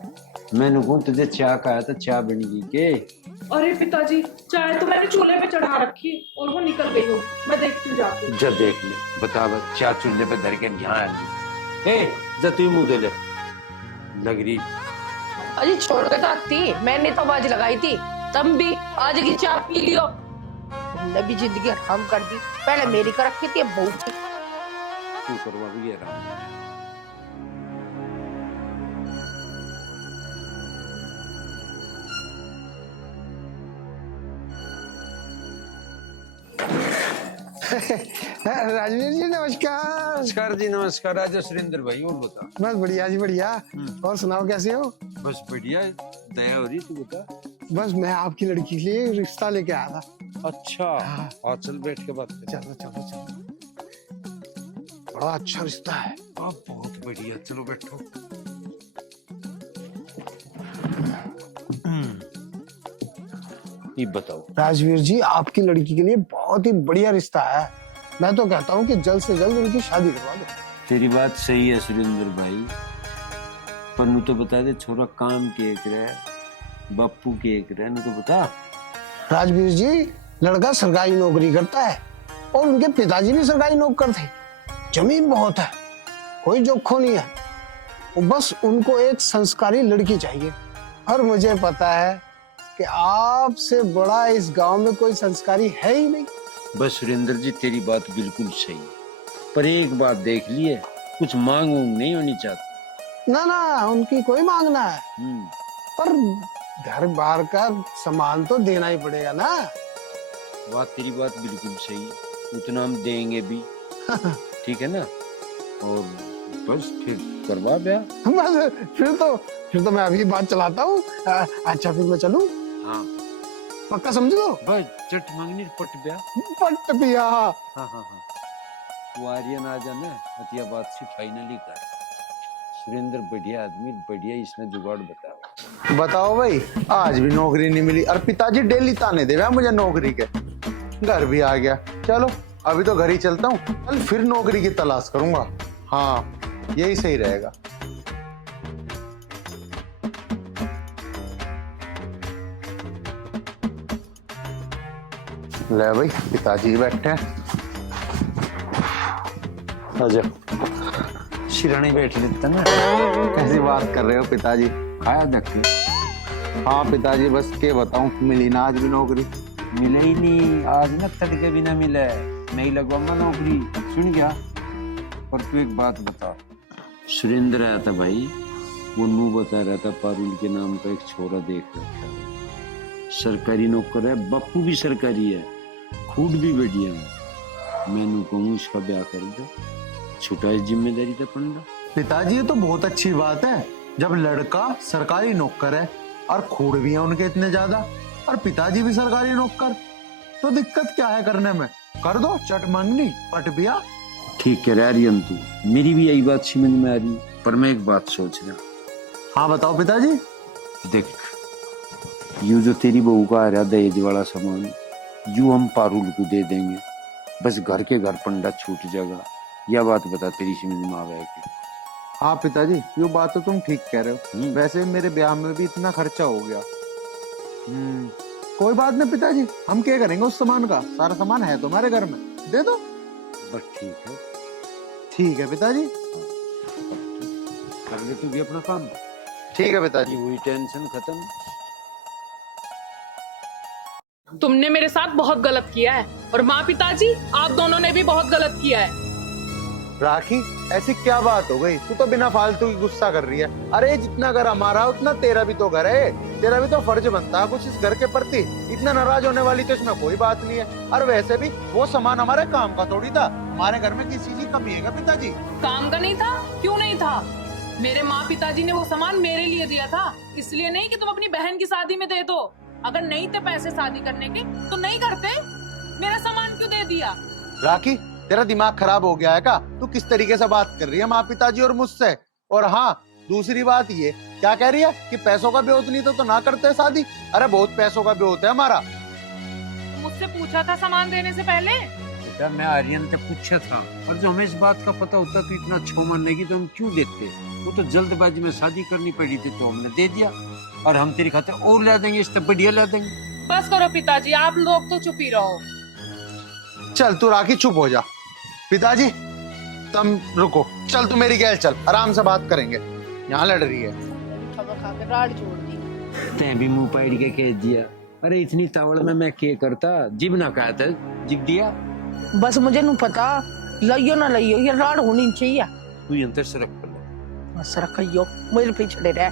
मैंने कहा तुझे चाय कहा था, चाय बन गई के? अरे पिताजी, चाय तो मैंने चूल्हे पे चढ़ा रखी और वो निकल गई हो। मैं देखती हूँ जाके। जा देख ले, बता बस, चाय चूल्हे पे धर के यहाँ आ गई। जा तू मुंह दे ले, लग रही। अजी छोड़ के तो आती, मैंने तो आवाज लगाई थी, तुम भी आज की चाय पी लियो। तुमने भी जिंदगी हराम कर दी, पहले मेरी कर रखी थी, अब बहू की। तू करवा भी आराम। राजवीर जी नमस्कार। नमस्कार जी, नमस्कार। राजा सुरेंद्र भाई, और बता। बस बढ़िया जी बढ़िया। और सुनाओ कैसे हो? बस बढ़िया, दया हो रही, तू बता। बस मैं आपकी लड़की के लिए रिश्ता लेके आया था। अच्छा, और चल बैठ के बात कर। चलो चलो चलो, बड़ा अच्छा रिश्ता है। बहुत बढ़िया, चलो बैठो। ये बताओ राजवीर जी, आपकी लड़की के लिए बहुत ही बढ़िया रिश्ता है। मैं तो कहता हूँ कि जल्द से जल्द उनकी शादी करवा दो। तेरी बात सही है सुरेंद्र भाई, पर नू तो बता दे, छोरा काम के एक रहे, बापू के एक रहे, नू तो बता। राजवीर जी, लड़का सरकारी नौकरी करता है और उनके पिताजी भी सरकारी नौकर थे। जमीन बहुत है, कोई जोखो नहीं है। बस उनको एक संस्कारी लड़की चाहिए, और मुझे पता है कि आपसे बड़ा इस गांव में कोई संस्कारी है ही नहीं। बस सुरेंद्र जी, तेरी बात बिल्कुल सही है, पर एक बात देख लिए, कुछ मांग वूंग नहीं होनी चाहती। ना ना, उनकी कोई मांग ना है, पर घर बार का सामान तो देना ही पड़ेगा ना। बात तेरी बात बिल्कुल सही है, उतना हम देंगे भी। ठीक है ना? और बस फिर करवा ब्याह। बस फिर तो मैं अभी बात चलाता हूँ। अच्छा फिर मैं चलूँ? हाँ पक्का समझ लो। बस चट मंगनी पट ब्याह। पट पिया। हाँ हाँ हाँ, वो आर्यन आ जाना, अतिया बात से फाइनली कर। सुरेंद्र बढ़िया आदमी, बढ़िया इसने जुगाड़ बताओ। बताओ भाई, आज भी नौकरी नहीं मिली और पिताजी डेली ताने दे रहे हैं मुझे नौकरी के। घर भी आ गया, चलो अभी तो घर ही चलता हूँ, कल फिर नौकरी की तलाश करूंगा। हाँ यही सही रहेगा। ले भाई, पिताजी बैठे हैं। आजा। शिरानी बैठ लेता ना। कैसी बात कर रहे हो पिताजी? खाया धक्के? हाँ पिताजी, बस के बताऊं, मिली ना आज भी नौकरी। मिले ही नहीं आज ना, तड़के भी ना मिले। नहीं लगवाऊंगा नौकरी, सुन गया। पर तू एक बात बता, सुरेंद्र आया था भाई, वो नू बता रहा था पारुल के नाम का एक छोरा देख रखा है, सरकारी नौकर है, बप्पू भी सरकारी है, खूड भी बढ़िया है। मैंने कहूँ इसका ब्याह कर दो, छुटा इस जिम्मेदारी का पंडा। पिताजी ये तो बहुत अच्छी बात है, जब लड़का सरकारी नौकर है और खूड भी है उनके इतने ज्यादा, और पिताजी भी सरकारी नौकर, तो दिक्कत क्या है करने में? कर दो, चट मंगनी पट बिया। ठीक कह रहा है तू, मेरी भी यही बात समझ में आ रही, पर मैं एक बात सोच रहा। हाँ बताओ पिताजी। देख, यू जो तेरी बहू का आ रहा दहेज वाला सामान, यू हम पारुल को दे देंगे, बस घर के घर पंडा छूट जाएगा। यह बात बता, तेरी समझ में आवे कि? हाँ पिताजी, ये बात तो तुम ठीक कह रहे हो। वैसे मेरे ब्याह में भी इतना खर्चा हो गया। कोई बात नहीं पिताजी, हम क्या करेंगे उस सामान का, सारा सामान है तुम्हारे घर में, दे दो। बस ठीक है। ठीक है पिताजी। कर ले तू भी अपना काम। ठीक है पिताजी। हुई टेंशन खत्म। तुमने मेरे साथ बहुत गलत किया है, और माँ पिताजी आप दोनों ने भी बहुत गलत किया है। राखी, ऐसी क्या बात हो गई? तू तो बिना फालतू की गुस्सा कर रही है। अरे जितना घर हमारा उतना तेरा भी तो घर है, तेरा भी तो फर्ज बनता है कुछ इस घर के प्रति। इतना नाराज होने वाली तो इसमें कोई बात नहीं है। और वैसे भी वो सामान हमारे काम का थोड़ी था, हमारे घर में किसी चीज की कमी है पिताजी? काम का नहीं था? क्यों नहीं था? मेरे माँ पिताजी ने वो सामान मेरे लिए दिया था, इसलिए नहीं कि तुम अपनी बहन की शादी में दे दो। अगर नहीं थे पैसे शादी करने के तो नहीं करते। मेरा सामान क्यों दे दिया? राखी, तेरा दिमाग खराब हो गया है क्या? तू किस तरीके से बात कर रही है माँ पिताजी और मुझसे? और हाँ, दूसरी बात ये क्या कह रही है कि पैसों का ब्योत नहीं तो ना करते शादी? अरे बहुत पैसों का ब्योत है हमारा। मुझसे पूछा था सामान देने से पहले? बेटा मैं आर्यन से पूछा था, और जो हमें इस बात का पता होता तो इतना अच्छो मानने की तो हम क्यों देते? वो तो जल्दबाजी में शादी करनी पड़ी थी तो हमने दे दिया, और हम तेरी खातिर और ला देंगे, इससे बढ़िया ला देंगे। बस करो पिताजी, आप लोग तो चुप ही रहो। चल तू राखी चुप हो जा। पिताजी तुम रुको, चल तू मेरी गैल चल, आराम से बात करेंगे, यहाँ लड़ रही है। खबर खा के राड छोड़ दी। तै भी मुंह पाइड के कह दिया। अरे इतनी तावड़ में मैं क्या करता, जिब ना कहा था जिब दिया। बस मुझे नहीं पता, लइयो ना लइयो, ये राड होनी चाहिए। तू यंत्र सरक कर ले। सरकइयो मेरे पीछे रहे।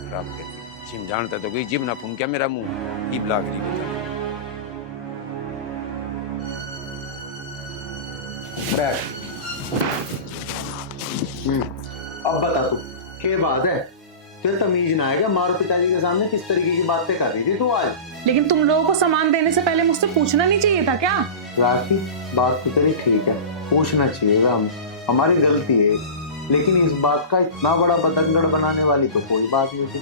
खराब कर दी, सिम जानता तो कोई जिब ना फूंक क्या मेरा मुंह इब लाग रही बता। अब बता तू क्या बात है? फिर तमीज ना आएगा, मारो पिताजी के सामने किस तरीके की बातें कर रही थी तू आज? लेकिन तुम लोगों को सामान देने से पहले मुझसे पूछना नहीं चाहिए था क्या? राखी, बात तो तेरी ठीक है, पूछना चाहिए था, हमारी गलती है, लेकिन इस बात का इतना बड़ा बतंगड़ बनाने वाली तो कोई बात नहीं थी।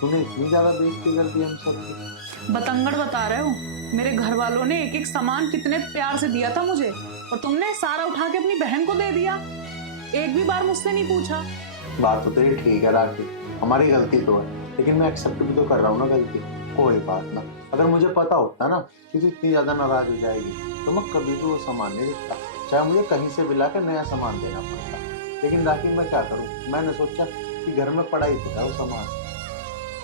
तूने इतनी ज्यादा बेइज्जती कर दी हम सब। बतंगड़ बता रहे हो? मेरे घर वालों ने एक एक सामान कितने प्यार से दिया था मुझे, और तुमने सारा उठा के अपनी बहन को दे दिया, एक भी बार मुझसे नहीं पूछा। बात तो तेरी ठीक है राखी, हमारी गलती तो है, लेकिन मैं एक्सेप्ट भी तो कर रहा हूँ ना गलती, कोई बात ना। अगर मुझे पता होता ना कि तू इतनी ज्यादा नाराज हो जाएगी तो मैं कभी भी वो सामान नहीं देता, चाहे मुझे कहीं से भी लाकर नया सामान देना पड़ता। लेकिन राखी मैं क्या करूँ, मैंने सोचा कि घर में पड़ा ही तो है वो सामान,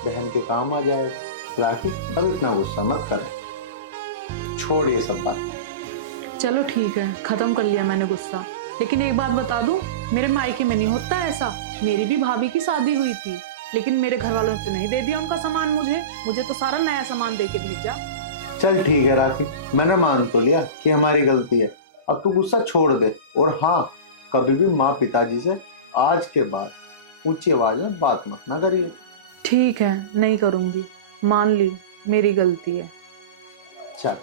बहन के काम आ जाए। राखी अब इतना गुस्सा मत कर, छोड़ ये सब बात। चलो ठीक है, खत्म कर लिया मैंने गुस्सा। लेकिन एक बात बता दूं, मेरे मायके में नहीं होता ऐसा। मेरी भी भाभी की शादी हुई थी, लेकिन मेरे घर वालों ने नहीं दे दिया उनका सामान मुझे तो सारा नया सामान दे के भेजा। चल ठीक है राखी, मैंने मान तो लिया कि हमारी गलती है, अब तू गुस्सा छोड़ दे। और हाँ, कभी भी माँ पिताजी से आज के बाद ऊंची आवाज में बात मत ना करिए। ठीक है, नहीं करूंगी, मान ली मेरी गलती है। चल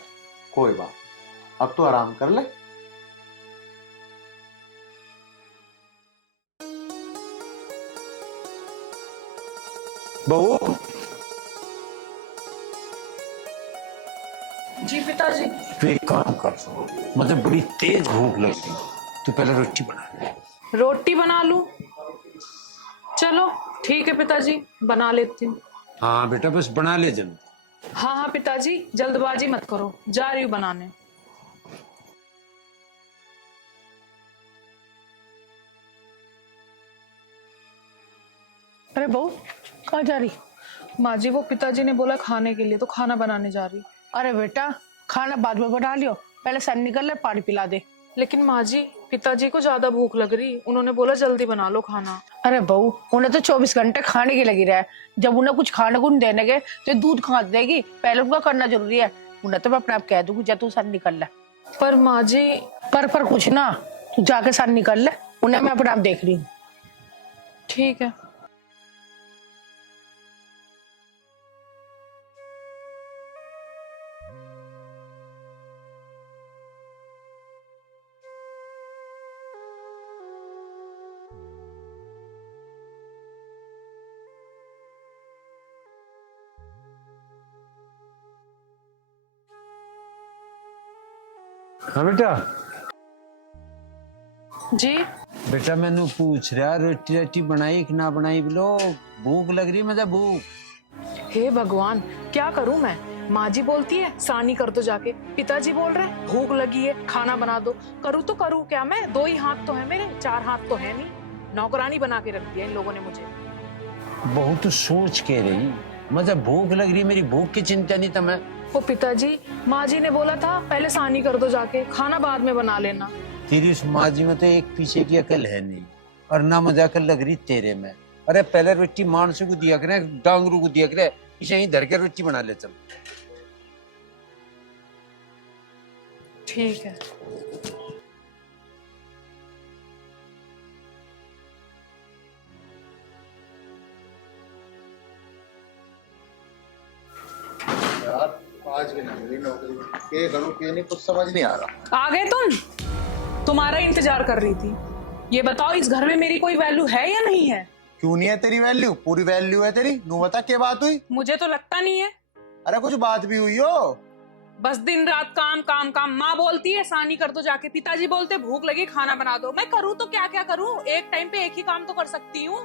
कोई बात, अब तो आराम कर ले। बहू जी पिताजी। तू एक काम कर, मुझे बड़ी तेज भूख लगी, तू पहले रोटी बना। रोटी बना लूं? चलो ठीक है पिताजी, बना लेती हूँ। हाँ बेटा बस बना ले जल्दी। हाँ हाँ पिताजी, जल्दबाजी मत करो, जा रही हूँ बनाने। अरे बहू कहाँ जा रही? माँ जी वो पिताजी ने बोला खाने के लिए, तो खाना बनाने जा रही। अरे बेटा खाना बाद में बना लियो, पहले सन निकल ले, पानी पिला दे। लेकिन माँ जी पिताजी को ज्यादा भूख लग रही, उन्होंने बोला जल्दी बना लो खाना। अरे बहू उन्हें तो 24 घंटे खाने की लगी रहा है, जब उन्हें कुछ खाने को नहीं देने के तो दूध कहाँ देगी, पहले उनका करना जरूरी है। उन्हें तो मैं अपने आप कह दूंगी जा तू सन निकल ले। पर माँ जी पर कुछ ना, तू जाके सन निकल ले, उन्हें मैं अपने आप देख रही हूँ। ठीक है। हाँ बेटा। जी बेटा मैंने पूछ रहा रोटी रोटी बनाई कि ना बनाई, बोलो भूख लग रही है, मुझे भूख। हे भगवान क्या करूं मैं, माँ जी बोलती है सानी कर दो जाके, पिताजी बोल रहे हैं भूख लगी है खाना बना दो। करूँ तो करूँ क्या मैं, 2 ही हाथ तो है मेरे, 4 हाथ तो है नहीं। नौकरानी बना के रख दिया इन लोगों ने मुझे। बहुत सोच के रही, मुझे भूख लग रही, मेरी भूख की चिंता नहीं था मैं। वो पिताजी माँ जी ने बोला था पहले सानी कर दो जाके, खाना बाद में बना लेना। तेरी उस माँ जी में तो एक पीछे की अकल है नहीं, और ना मुझे अकल लग रही तेरे में। अरे पहले रोटी मानसू को दिया करे, डांगरू को दिया करे, इसे ही धर के रोटी बना ले चल। ठीक है। यार आज भी ना मिली नौकरी, ये करूं कि नहीं कुछ समझ नहीं आ रहा। आ गए तुम, तुम्हारा इंतजार कर रही थी। ये बताओ इस घर में मेरी कोई वैल्यू है या नहीं है? क्यों नहीं है तेरी वैल्यू? पूरी वैल्यू है तेरी। नू बता क्या बात हुई? मुझे तो लगता नहीं है। अरे कुछ बात भी हुई हो? बस दिन रात काम काम काम। माँ बोलती है सानी कर दो जाके, पिताजी बोलते भूख लगी खाना बना दो। मैं करूँ तो क्या क्या करूँ, एक टाइम पे एक ही काम तो कर सकती हूँ।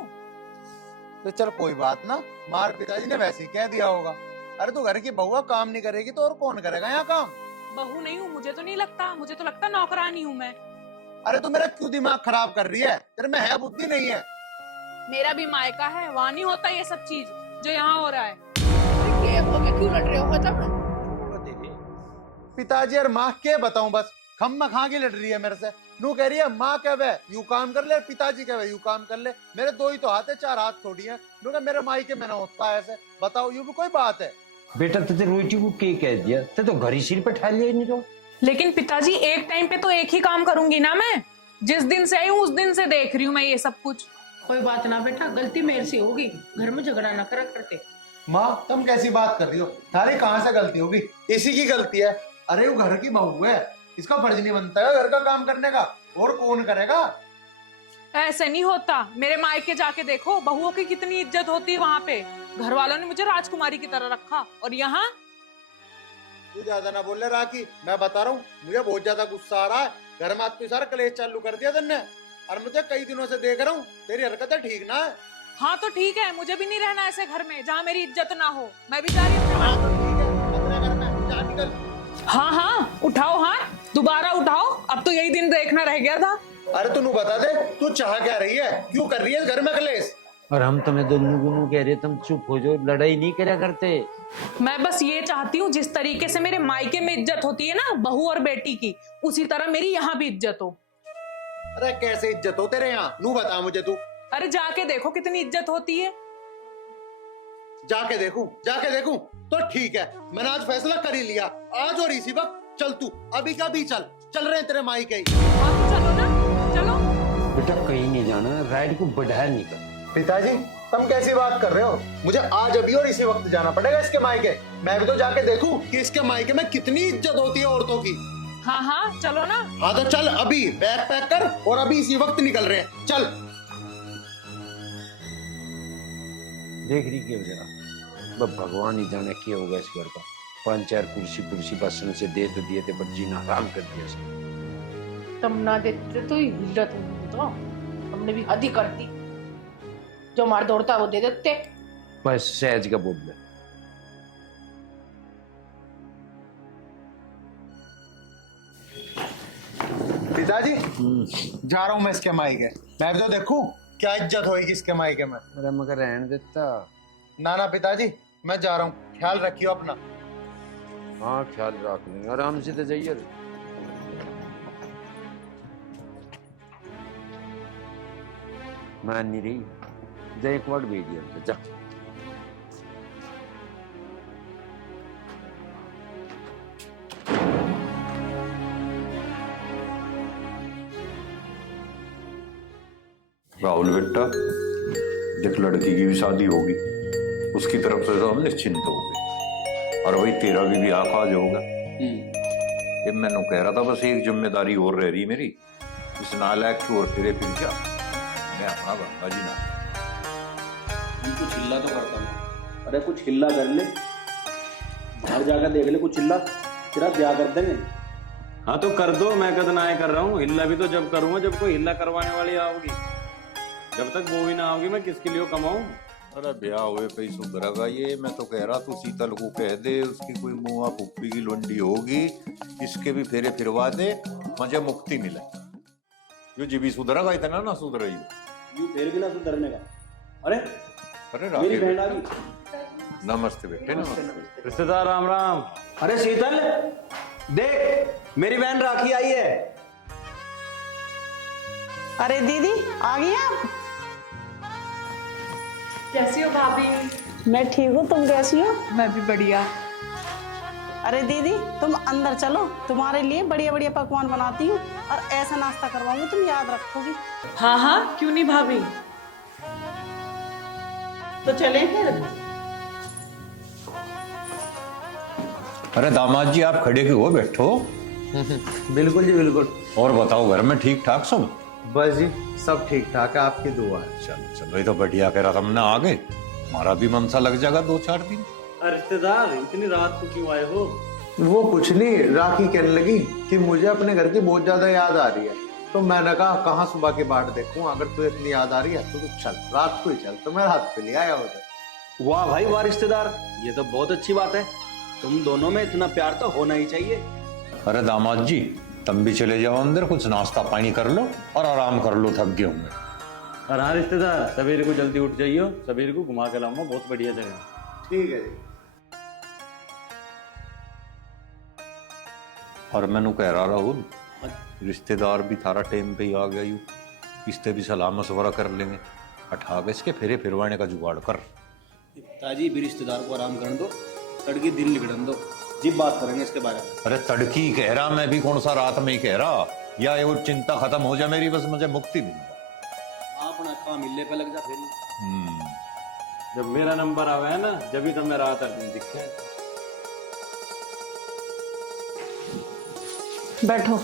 तो चल कोई बात ना, मार पिताजी ने वैसे ही कह दिया होगा। अरे तू घर की बहुआ काम नहीं करेगी तो और कौन करेगा यहाँ काम? बहू नहीं हूँ, मुझे तो नहीं लगता, मुझे तो लगता नौकरानी हूँ मैं। अरे तू मेरा क्यों दिमाग खराब कर रही है? तेरे में है बुद्धि नहीं है? मेरा भी मायका है, वहाँ नहीं होता ये सब चीज जो यहाँ हो रहा है। क्यों लड़ रहे हो मतलब? पिताजी और माँ के बताऊं, बस खम्मा खा के लड़ रही है मेरे से। नू कह रही है माँ कह वे यू काम कर ले, पिताजी कह वे यू काम कर ले। मेरे 2 ही तो हाथ है, 4 हाथ थोड़ी है। नू कह मेरे माई के मैंने होता है ऐसे। बताओ यू भी कोई बात है? बेटा तुझे रोटी को के कह दिया, तो घर ही सिर पे ठा लिया नहीं तो। लेकिन पिताजी एक टाइम पे तो एक ही काम करूंगी ना मैं। जिस दिन से आई हूँ उस दिन से देख रही हूँ मैं ये सब कुछ। कोई बात ना बेटा, गलती मेरे से होगी, घर में झगड़ा ना करा करते। माँ तुम कैसी बात कर रही हो? सारी कहाँ से गलती होगी? इसी की गलती है। अरे वो घर की बहू है, इसका फर्ज नहीं बनता है घर का काम करने का, और कौन करेगा? ऐसे नहीं होता। मेरे मायके जाके देखो, बहुओं की कितनी इज्जत होती है वहाँ पे। घर वालों ने मुझे राजकुमारी की तरह रखा, और यहाँ तू ज्यादा ना बोल ले राखी, मैं बता रहा हूँ मुझे बहुत ज्यादा गुस्सा आ रहा है। घर में आज तू सारा कलेश चालू कर दिया तुमने, और मुझे कई दिनों से देख रहा हूँ तेरी हरकतें ठीक ना है। हाँ तो ठीक है, मुझे भी नहीं रहना ऐसे घर में जहाँ मेरी इज्जत ना हो। मैं भी जा रही हूँ। हाँ तो ठीक है, अपने घर में जा निकल। हाँ हाँ उठाओ हाथ, दोबारा उठाओ, अब तो यही दिन देखना रह गया था। अरे तू बता दे तू चाह क्या रही है, क्यों कर रही है घर में कलेश? और हम तुम्हें दोनों गुनू कह रहे, तुम चुप हो जाओ, लड़ाई नहीं करा करते। मैं बस ये चाहती हूँ जिस तरीके से मेरे मायके में इज्जत होती है ना बहू और बेटी की, उसी तरह मेरी यहाँ भी इज्जत हो। अरे कैसे इज्जत हो तेरे यहाँ? नू बता मुझे तू। अरे जाके देखो कितनी इज्जत होती है। जाके देखूं तो ठीक है, मैंने आज फैसला कर ही लिया। आज और इसी वक्त चल, तू अभी का भी चल रहे हैं तेरे माई के ही। हाँ तो चलो ना, चलो। बेटा कहीं नहीं जाना, राइड को बढ़ाया नहीं कर। पिताजी तुम कैसी बात कर रहे हो? मुझे आज अभी और इसी वक्त जाना पड़ेगा इसके मायके। मैं भी तो जाके देखूं कि इसके मायके में कितनी इज्जत होती है औरतों की। हाँ हाँ चलो ना। हाँ तो चल, अभी बैग पैक कर और अभी इसी वक्त निकल रहे हैं, चल। देख रही क्यों जरा, बस भगवान ही जाने क्या होगा इस घर का। 5-4 कुर्सी बसन से दे तो दिए थे, पर जीना हराम कर दिया सब। तुम ना देते तो हिल्ला तुम तो हमने भी हद ही कर दी। जो मार दौड़ता वो दे देते। बस सहज का बोल दे। पिताजी जा रहा हूँ मैं इसके मायके। मैं भी तो देखूं क्या इज्जत होगी इसके मायके में। मेरा मगर रहने देता। ना ना पिताजी मैं जा रहा हूँ, ख्याल रखियो अपना। हाँ ख्याल रख लेंगे, आराम से तो जाइए। मान नहीं रही, जा एक वर्ड भेज दिया जा। राहुल बेटा, देख लड़की की भी शादी होगी, उसकी तरफ से तो हम निश्चिंत हो गए, और वही तेरा भी ब्याह काज होगा। ये मैंने कह रहा था बस एक जिम्मेदारी और रह रही मेरी, इस नालायक की ओर फिरे फिर क्या मैं अपना गंगा जी ना। कुछ हिल्ला तो करता हूँ। अरे कुछ हिल्ला कर ले, बाहर जाकर देख ले, कुछ हिल्ला तेरा ब्याह कर देंगे। हाँ तो कर दो, मैं कद ना कर रहा हूँ। हिल्ला भी तो जब करूंगा जब कोई हिल्ला करवाने वाली आओगी। जब तक वो भी ना आओगी मैं किसके लिए कमाऊं। अरे ब्याह हुए कहीं सुधरेगा ये। मैं तो कह रहा तू शीतल को कह दे, उसकी कोई मुआ पुप्पी की लुंडी होगी, इसके भी फेरे फिरवा दे, मुझे मुक्ति मिले। यो जी भी सुधरेगा, इतना ना सुधरे यू फिर भी ना सुधरने का। अरे अरे मेरी बहन आ राधे, गई। नमस्ते बेटे। नमस्ते रिश्तेदार राम राम। अरे शीतल देख, मेरी बहन राखी आई है। अरे दीदी आ गई आप? कैसी हो भाभी? मैं ठीक हूँ, तुम कैसी हो? मैं भी बढ़िया। अरे दीदी तुम अंदर चलो, तुम्हारे लिए बढ़िया बढ़िया पकवान बनाती हूँ और ऐसा नाश्ता करवाऊंगी तुम याद रखोगी। हाँ हाँ क्यों नहीं भाभी। तो चलें फिर। अरे दामाद जी, आप खड़े क्यों हो, बैठो। बिल्कुल जी बिल्कुल। और बताओ घर में ठीक ठाक सब? बस जी सब ठीक ठाक है, आपकी दुआ है। चलो चलो, ये तो बढ़िया कह रहा था, हमने आ गए, हमारा भी मन सा लग जाएगा 2-4 दिन। रिश्तेदार इतनी रात को क्यों आए हो? वो कुछ नहीं, राखी कहने लगी कि मुझे अपने घर की बहुत ज्यादा याद आ रही है, तो मैंने कहा कहाँ सुबह की बाट देखूं, अगर तुझे इतनी याद आ रही है तो चल रात को ही चल। तो मैं रात पे ले आया उधर। वाह भाई वाह रिश्तेदार, ये तो बहुत अच्छी बात है। तुम दोनों में इतना प्यार तो होना ही चाहिए। अरे दामाद जी, तुम भी चले जाओ अंदर, कुछ नाश्ता पानी कर लो और आराम कर लो, थक गए होंगे। और हाँ रिश्तेदार, सवेरे को जल्दी उठ जाइयो, सवेरे को घुमा के लाऊंगा, बहुत बढ़िया जगह। ठीक है जी। और मैंने कह रहा राहुल, रिश्तेदार भी थारा टाइम पे ही आ गया, यू इससे भी सलाह मशवरा कर लेंगे, अठा के इसके फेरे फिरवाने का जुगाड़ कर। ताजी भी रिश्तेदार को आराम करने दो, तड़की दिल लिखड़न दो, जी बात करेंगे इसके बारे में। अरे तड़की कह रहा, मैं भी कौन सा रात में ही कह रहा, या ये वो चिंता खत्म हो जाए मेरी, बस मुझे मुक्ति मिल जाए। अपना काम मिलने पे लग जा फिर। जब मेरा नंबर आवे है ना, जब ही तो मैं रात हर दिन दिखे। बैठो।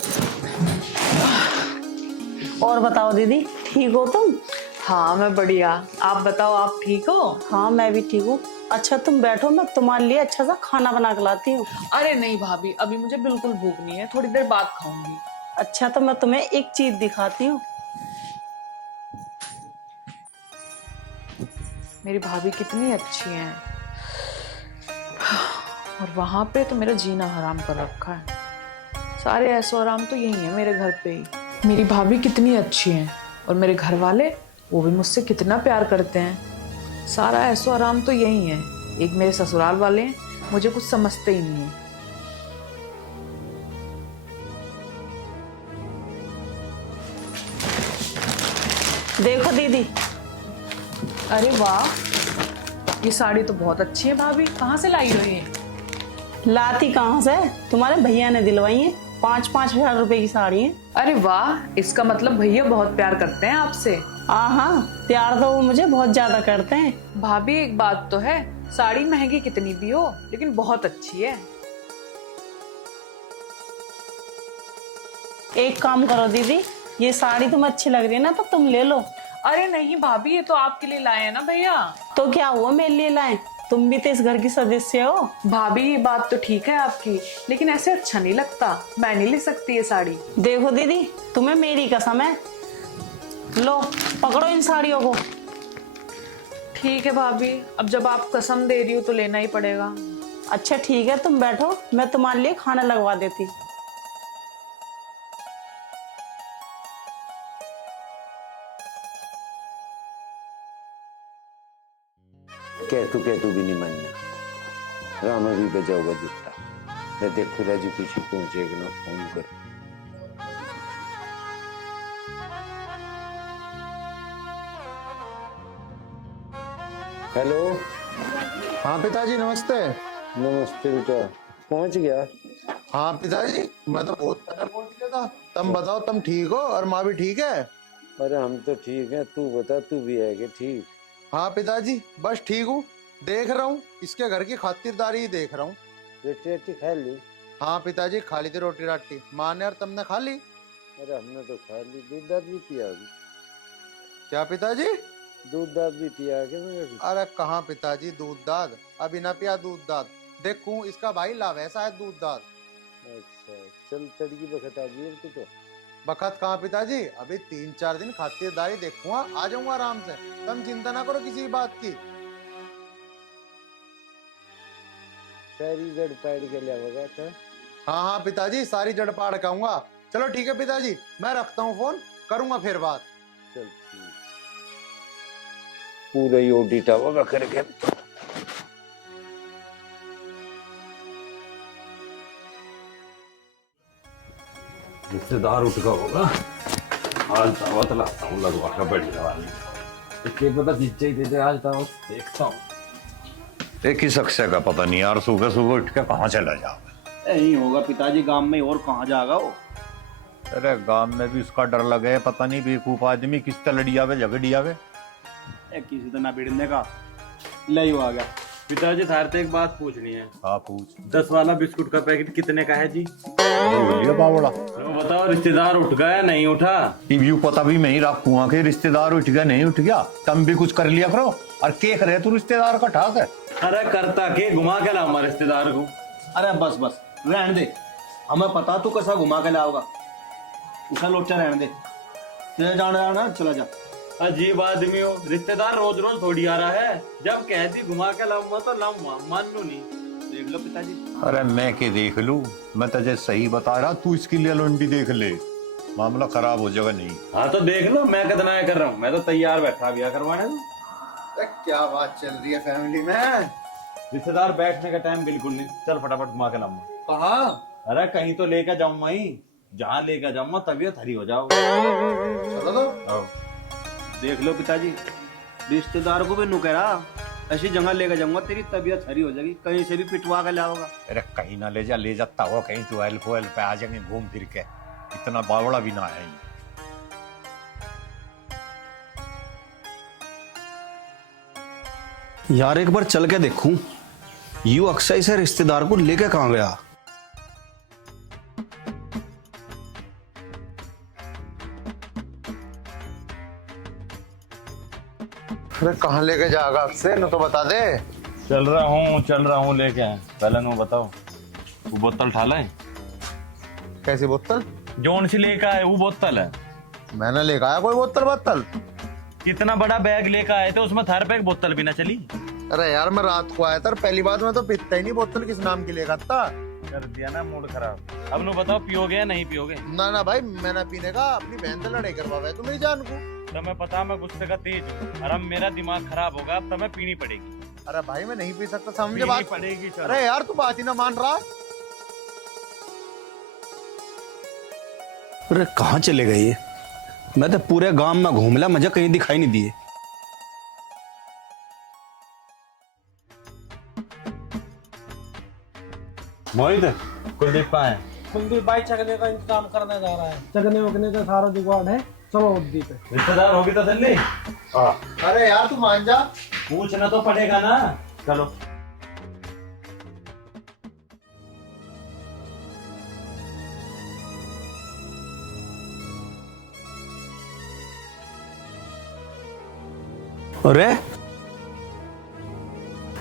और बताओ दीदी, ठीक हो तुम? हाँ मैं बढ़िया। आप बताओ, आप ठीक हो? हाँ मैं भी ठीक हूँ। अच्छा तुम बैठो, मैं तुम्हारे लिए अच्छा सा खाना बना के लाती हूँ। अरे नहीं भाभी, अभी मुझे बिल्कुल भूख नहीं है, थोड़ी देर बाद खाऊंगी। अच्छा तो मैं तुम्हें एक चीज दिखाती हूँ। मेरी भाभी कितनी अच्छी हैं, और वहां पे तो मेरा जीना हराम कर रखा है। सारे ऐसो आराम तो यही है मेरे घर पे ही। मेरी भाभी कितनी अच्छी हैं, और मेरे घर वाले वो भी मुझसे कितना प्यार करते हैं। सारा ऐसो आराम तो यही है। एक मेरे ससुराल वाले हैं, मुझे कुछ समझते ही नहीं है। देखो दीदी। अरे वाह, ये साड़ी तो बहुत अच्छी है भाभी, कहाँ से लाई हो ये? लाती कहाँ से, तुम्हारे भैया ने दिलवाई है। 5-5 हजार रुपए की साड़ी है। अरे वाह, इसका मतलब भैया बहुत प्यार करते हैं आपसे। हाँ, प्यार तो वो मुझे बहुत ज्यादा करते हैं। भाभी एक बात तो है, साड़ी महंगी कितनी भी हो लेकिन बहुत अच्छी है। एक काम करो दीदी, ये साड़ी तुम्हें अच्छी लग रही है ना, तो तुम ले लो। अरे नहीं भाभी, ये तो आपके लिए लाए हैं ना भैया। तो क्या हुआ मेरे लिए लाए? तुम भी तो इस घर की सदस्य हो। भाभी ये बात तो ठीक है आपकी, लेकिन ऐसे अच्छा नहीं लगता। मैं नहीं ले सकती ये साड़ी। देखो दीदी, तुम्हें मेरी कसम है, लो पकड़ो इन साड़ियों को। ठीक है भाभी, अब जब आप कसम दे रही हो तो लेना ही पड़ेगा। अच्छा ठीक है, तुम बैठो, मैं तुम्हारे लिए खाना लगवा देती। कहतू भी नहीं मानना। राम भी बजाओगा जुट्टा। मैं देखू राजी खुशी पहुंचेगा ना, फोन कर। हेलो। हाँ पिताजी नमस्ते। नमस्ते बेटा, पहुंच गया? हाँ पिताजी, मैं तो बहुत पहले पहुंच गया था। तुम बताओ, तुम ठीक हो और माँ भी ठीक है? अरे हम तो ठीक है, तू बता, तू भी है क्या ठीक? हाँ पिताजी, बस ठीक हूँ। देख रहा हूँ, इसके घर की खातिरदारी ही देख रहा हूँ। रोटी रोटी खा ली? हाँ पिताजी, खा ली थी रोटी राटी। माँ ने और तुमने खा ली? अरे हमने तो खा ली। दूध दाद भी पिया अभी? क्या पिताजी? दूध दाद भी पिया के? अरे कहाँ पिताजी दूध दाद, अभी ना पिया दूध दाद। देखूं इसका भाई लावैसा है दूध दाद। अच्छा चल, तड़की बखत आ गई तू तो। बखत कहाँ पिताजी, अभी 3-4 दिन खातिरदारी देखूंगा, आ जाऊंगा आराम से। तुम चिंता ना करो किसी बात की। सारी जड़ पाड़ के लिया था। हाँ हाँ पिताजी, सारी जड़ पाड़ कहूंगा। चलो ठीक है पिताजी, मैं रखता हूँ फोन, करूंगा फिर बात। चल ठीक। पूरा ही ऑडिट होगा करके। रिश्तेदार उठ का होगा, आज दावत लाता हूँ लगवा कर बढ़िया वाली। इसके पता जीत ही दे, आज दावत देखता हूँ। एक ही शख्स का पता नहीं यार, सुबह सुबह उठ के कहाँ चला जाए। यही होगा पिताजी, गांव में और कहाँ जाएगा वो। अरे गांव में भी उसका डर लगे, पता नहीं बेवकूफ आदमी किस तरह लड़ी आवे झगड़ी आवे। किसी तरह बिड़ने का ले आ गया। पिताजी थार से एक बात पूछनी है। हाँ पूछ। 10 वाला बिस्कुट का पैकेट कितने का है जी? बावड़ा तो बताओ, रिश्तेदार उठ गया या नहीं उठा? यू पता भी मैं ही रखूंगा कि रिश्तेदार उठ गया नहीं उठ गया। तुम भी कुछ कर लिया करो। और के करे तू रिश्तेदार का ठाक है? अरे करता के, घुमा के लाऊंगा रिश्तेदार को। अरे बस बस रहने दे, हमें पता तू कैसा घुमा के लाओगा। उसका लोचा रहने दे, तेरे जाना चला जा। अजीब आदमी हो, रिश्तेदार रोज रोज थोड़ी आ रहा है। जब कहती घुमा के लाऊंगा तो लाऊंगा, मान लो नहीं। देख लो पिताजी। अरे मैं के देख लू, मैं तुझे सही बता रहा, तू इसके लिए लोंडी देख ले, मामला खराब हो जाएगा नहीं। हाँ तो देख लो, मैं कितना कर रहा हूँ, मैं तो तैयार बैठा बिया करवाने। क्या बात चल रही है फैमिली में? रिश्तेदार बैठने का टाइम बिल्कुल नहीं। चल फटाफट घुमा के लाऊंगा। कहाँ? अरे कहीं तो लेकर जाऊंगा ही, जहाँ लेकर जाऊंगा तबीयत हरी हो जाओ। चलो तो। देख लो पिताजी, रिश्तेदार को भी नुकरा ऐसी जगह लेकर जाऊंगा, तेरी तबीयत हरी हो जाएगी। कहीं से भी पिटवा कर लाओगा। अरे कहीं ना ले जा, ले जाता हो कहीं 12 पे आ जाएंगे घूम फिर के। इतना बावड़ा भी ना है। यार एक बार चल के देखूं, यू अक्सर से रिश्तेदार को लेके कहाँ गया? अरे कहाँ लेके जाएगा आपसे, न तो बता दे। चल रहा हूँ लेके। पहले नो बताओ, वो बोतल ठाला है? कैसी बोतल? जोन सी लेकर आए वो बोतल है? मैंने लेकर आया कोई बोतल? कितना बड़ा बैग लेकर आए थे, उसमें थार पे एक बोतल भी ना चली। अरे यार मैं रात को आया था, पहली बात में तो पीता ही नहीं, बोतल किस नाम की लेगा था। कर दिया ना मूड खराब। अब नो बताओ, पियोगे या नहीं पियोगे? ना भाई, मैं ना पीने का, अपनी बहन से लड़ाई करवावे तू मेरी जान को। तुम्हें पता मैं गुस्से का तेज हूँ, और अब मेरा दिमाग खराब होगा, अब तुम्हें पीनी पड़ेगी। अरे भाई मैं नहीं पी सकता, समझे बात? पड़ेगी। अरे यार तू बात ही ना मान रहा। अरे कहाँ चले गए ये? मैं तो पूरे गांव में घूम लिया, मुझे कहीं दिखाई नहीं दिए। मोहित कुलदीप कहाँ है? कुलदीप भाई चगने का इंतजाम करने जा रहा है। चगने वगने का सारा जुगाड़ है, चलो उद्दी पे। रिश्तेदार होगी तो जल्दी। अरे यार तू मान जा। पूछना तो पड़ेगा ना। चलो अरे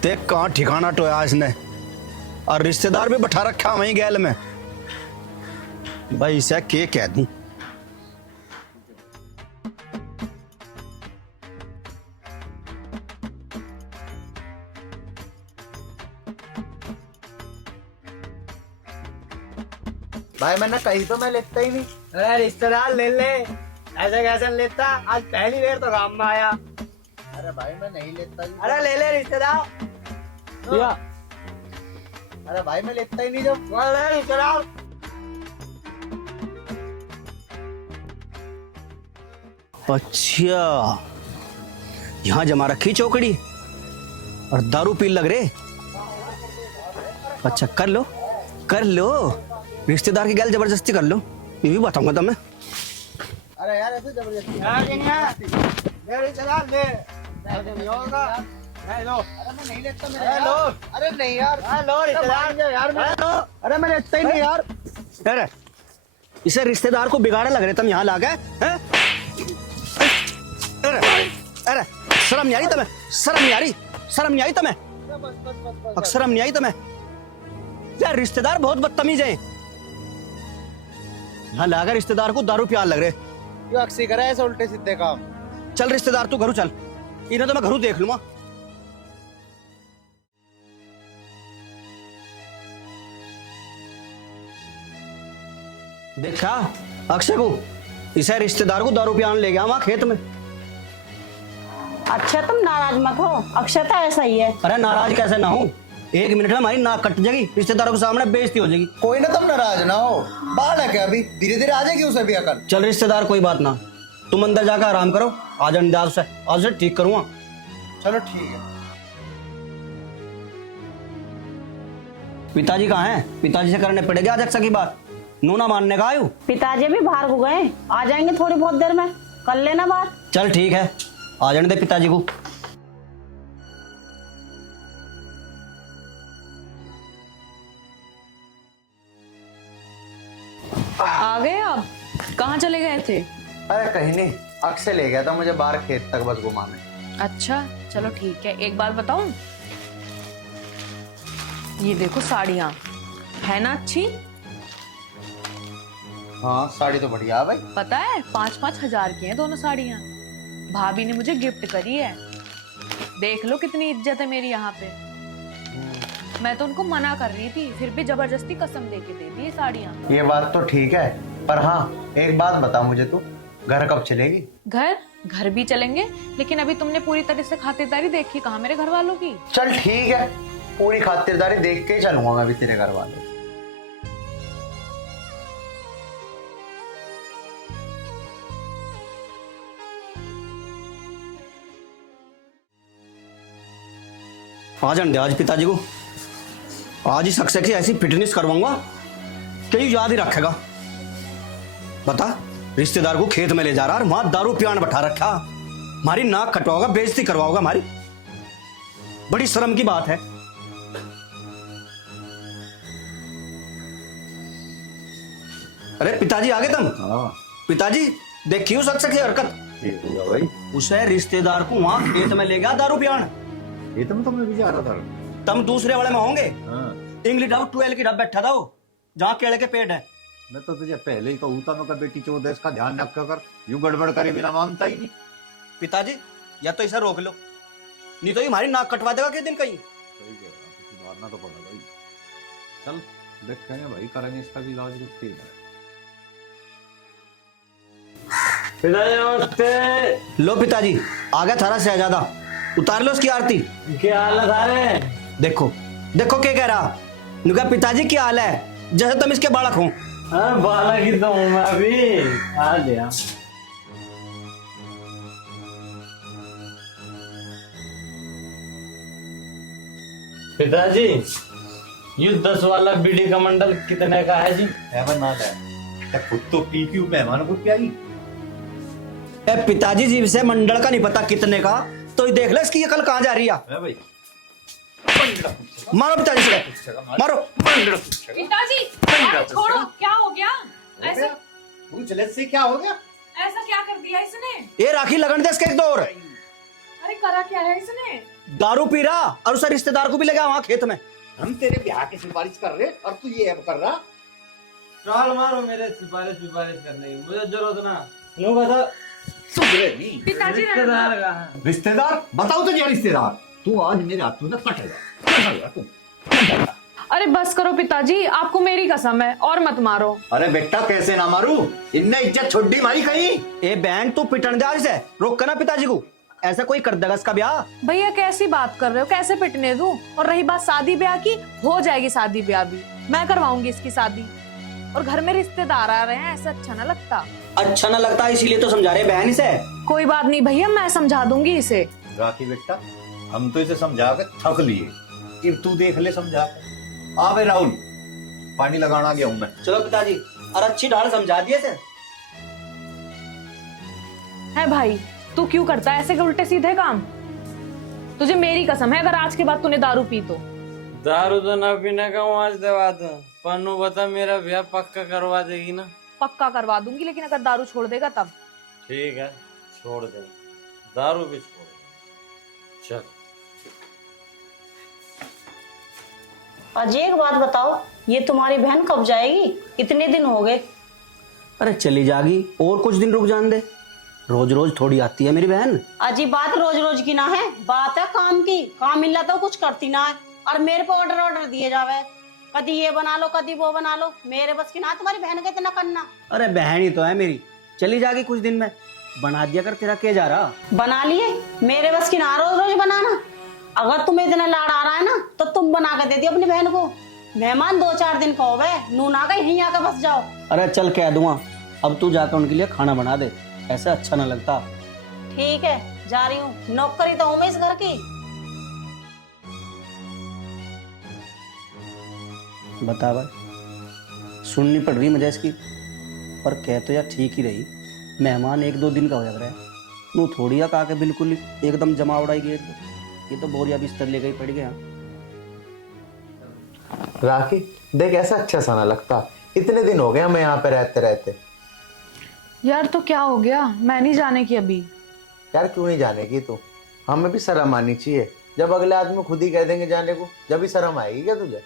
देख कहाँ ठिकाना टोया इसने, और रिश्तेदार भी बैठा रखा वहीं गैल में। भाई इसे के कह दूं। भाई मैंने कहीं तो मैं लेता ही नहीं। अरे रिश्तेदार ले ले, ऐसे कैसे लेता, आज पहली बार तो काम में आया। अरे भाई मैं नहीं लेता ही। अरे ले ले रिश्तेदार भैया। अरे भाई मैं लेता ही नहीं जब। ले रिश्तेदार। अच्छा, यहाँ जमा रखी चौकड़ी और दारू पी लग रहे। अच्छा कर लो कर लो, रिश्तेदार की गैल जबरदस्ती कर लो, ये भी बताऊंगा तुम्हें। अरे यार ऐसे जबरदस्ती ले रिश्तेदार ले, ऐसे नहीं होगा। ले लो। अरे मैं नहीं लेता मेरे ले लो। अरे नहीं यार। लो रिश्तेदार यार, लो। अरे मैं लेता ही नहीं यार। अरे इसे रिश्तेदार को बिगाड़े लग रहे तुम यहाँ ला गए हैं? अरे अरे शर्म नहीं आ रही तुम्हें? शर्म नहीं आ रही? शर्म नहीं आई तुम्हें? शर्म नहीं आई तुम्हें? यार रिश्तेदार बहुत बदतमीज है। यहाँ लागा रिश्तेदार को दारू प्यार लग रहे। क्यों अक्सी करे ऐसे उल्टे सीधे काम? चल रिश्तेदार तू घरू चल, इन्हें तो मैं घरू देख लूंगा। देखा अक्षय को, इसे रिश्तेदार को दारू पियान ले गया वहां खेत में। अच्छा तुम नाराज मत हो, अक्षय तो ऐसा ही है। अरे नाराज कैसे ना हूँ, एक मिनट में हमारी नाक कट जाएगी, रिश्तेदारों के सामने बेइज्जती हो जाएगी। कोई ना, तुम नाराज ना हो, बाल है क्या अभी, धीरे धीरे आ जाएगी उसे भी अकल। चल रिश्तेदार कोई बात ना, तुम अंदर जाकर आराम करो, आज अंदाज से आज से ठीक करूंगा। चलो ठीक है। पिताजी कहाँ हैं? पिताजी से करने पड़ेगा आज अक्सर की बात, नूना मानने का आयु। पिताजी भी बाहर को गए, आ जाएंगे थोड़ी बहुत देर में, कर लेना बात। चल ठीक है, आ जाने दे पिताजी को। आ गए आप? कहाँ चले गए थे? अरे कहीं नहीं, अक्सर ले गया था मुझे बाहर खेत तक बस घुमाने। अच्छा चलो ठीक है, एक बात बताऊं, ये देखो साड़ियाँ है ना अच्छी? हाँ साड़ी तो बढ़िया है भाई। पता है 5-5 हजार की हैं दोनों साड़ियाँ, भाभी ने मुझे गिफ्ट करी है। देख लो कितनी इज्जत है मेरी यहाँ पे। मैं तो उनको मना कर रही थी, फिर भी जबरदस्ती कसम देके दे दी ये साड़ियाँ। ये बात तो ठीक है, पर हाँ एक बात बता मुझे, तू घर कब चलेगी? घर भी चलेंगे, लेकिन अभी तुमने पूरी तरह से खातिरदारी देखी कहाँ मेरे घर वालों की। चल ठीक है, पूरी खातिरदारी देख के ही चलूंगा मैं भी तेरे घर वाले। आ जाने दे आज पिताजी को, आज ही सक्से की ऐसी फिटनेस करवाऊंगा कि ये याद ही रखेगा। बता, रिश्तेदार को खेत में ले जा रहा और वहां दारू पियान बैठा रखा, हमारी नाक कटवाओगा, बेइज्जती करवाओगा हमारी, बड़ी शर्म की बात है। अरे पिताजी आ गए तुम? पिताजी देखियो सक्से की हरकत, भाई उसे रिश्तेदार को वहां खेत में ले गया दारू पियान। ये तो मैं भी जा रहा था। तुम दूसरे वाले में होंगे। हाँ। इंग्लिश डाउट 12 की डब बैठा था वो, जहाँ केले के पेड़ है। मैं तो तुझे पहले ही कहूँ था, मैं बेटी चौदह इसका ध्यान रखा कर, यूं गड़बड़ करे बिना मानता ही नहीं। पिताजी या तो इसे रोक लो, नहीं तो ये हमारी नाक कटवा देगा किस दिन कहीं। सही कह रहा, कुछ मारना तो पड़ा भाई। चल देखेंगे भाई, करेंगे इसका भी इलाज कुछ ठीक है। पिताजी लो पिताजी, आ गया थारा शहजादा, उतार लो उसकी आरती। क्या हाल है सारे? देखो देखो क्या कह रहा, नुका पिताजी क्या हाल है, जैसे तुम इसके बालक हो। बालक ही तो हूँ मैं अभी, आ गया। पिताजी ये 10 वाला बीड़ी का मंडल कितने का है जी? ना है, खुद तो पी क्यों मेहमान को पियाई। पिताजी जी से मंडल का नहीं पता कितने का, तो ये देख लो इसकी अकल कहाँ जा रही है। भाई मारो पिताजी से, मारो। पिताजी छोड़ो, क्या हो गया? ऐसा से क्या हो गया? ऐसा क्या कर दिया इसने? ये राखी लगन दे इसके एक दो और। अरे करा क्या है इसने? दारू पी रहा और उसे रिश्तेदार को भी लगा वहां खेत में। हम तेरे ब्याह की सिफारिश कर रहे और तू ये कर रहा। चाल मारो मेरे सिफारिश करने की, मुझे जरूरत ना। नो बता सुधरे नहीं। पिताजी रिश्तेदार कहाँ? रिश्तेदार बताओ तो ये रिश्तेदार तू आज मेरे हाथों में कटेगा तू। अरे बस करो पिताजी, आपको मेरी कसम है, और मत मारो। अरे बेटा कैसे ना मारू, इनने इज्जत छोड़ दी मारी कहीं। ए बहन तू पिटन जा इसे, रोक ना पिताजी को, ऐसा कोई कर देगा इसका ब्याह। भैया कैसी बात कर रहे हो, कैसे पिटने दूं? और रही बात शादी ब्याह की, हो जाएगी शादी ब्याह भी, मैं करवाऊंगी इसकी शादी। और घर में रिश्तेदार आ रहे हैं, ऐसा अच्छा ना लगता। अच्छा ना लगता इसीलिए तो समझा रहे बहन इसे। कोई बात नहीं भैया, मैं समझा दूंगी इसे। राखी बेटा हम तो इसे समझा के थक लिए, अब तू देख ले समझा के। आ भाई राहुल, पानी लगाना गया हूं मैं। चलो पिताजी, और अच्छी ढाल समझा दिए थे। है भाई, तू क्यों करता है ऐसे उल्टे सीधे काम? तुझे मेरी कसम है, अगर आज के बाद तूने दारू पी तो। दारू तो ना पीने का हूँ आज दवा था। पन्नू बता मेरा ब्याह पक्का करवा देगी ना? पक्का करवा दूंगी, लेकिन अगर दारू छोड़ देगा तब। ठीक है छोड़ दे, दारू भी छोड़ दे। चल अजय एक बात बताओ, ये तुम्हारी बहन कब जाएगी? इतने दिन हो गए। अरे चली जागी, और कुछ दिन रुक जान दे, रोज रोज थोड़ी आती है मेरी बहन। अजी बात रोज रोज की ना है, बात है काम की। काम मिला तो कुछ करती ना है, और मेरे पे ऑर्डर दिए जावे, कभी ये बना लो कभी वो बना लो। मेरे बस की ना तुम्हारी बहन का इतना करना। अरे बहन ही तो है मेरी, चली जागी कुछ दिन में, बना दिया कर, तेरा क्या जा रहा। बना लिए, मेरे बस की ना रोज रोज बनाना। अगर तुम्हें इतना लाड आ रहा है ना, तो तुम बना कर दे दियो अपनी बहन को। मेहमान 2-4 दिन कहो बे, नून आ गई यहीं आकर बस जाओ। अरे चल कह दूंगा, अब तू जाकर उनके लिए खाना बना दे, ऐसा अच्छा ना लगता। ठीक है जा रही हूँ, नौकरी तो हूँ मैं इस घर की। बता भाई, सुननी पड़ रही मुझे इसकी, पर कह तो यार ठीक ही रही। मेहमान 1-2 दिन का हो जा रहा है, नू थोड़ी कहा के बिल्कुल ही एकदम जमा उड़ाई गई। ये तो बोरिया बिस्तर ले गई पड़ गया। राखी देख ऐसा अच्छा सा ना लगता, इतने दिन हो गए हमें यहाँ पे रहते रहते। यार तो क्या हो गया, मैं नहीं जाने की अभी। यार क्यों नहीं जाने की तू, हमें भी शर्म आनी चाहिए। जब अगले आदमी खुद ही कह देंगे जाने को, जब भी शर्म आएगी क्या तुझे?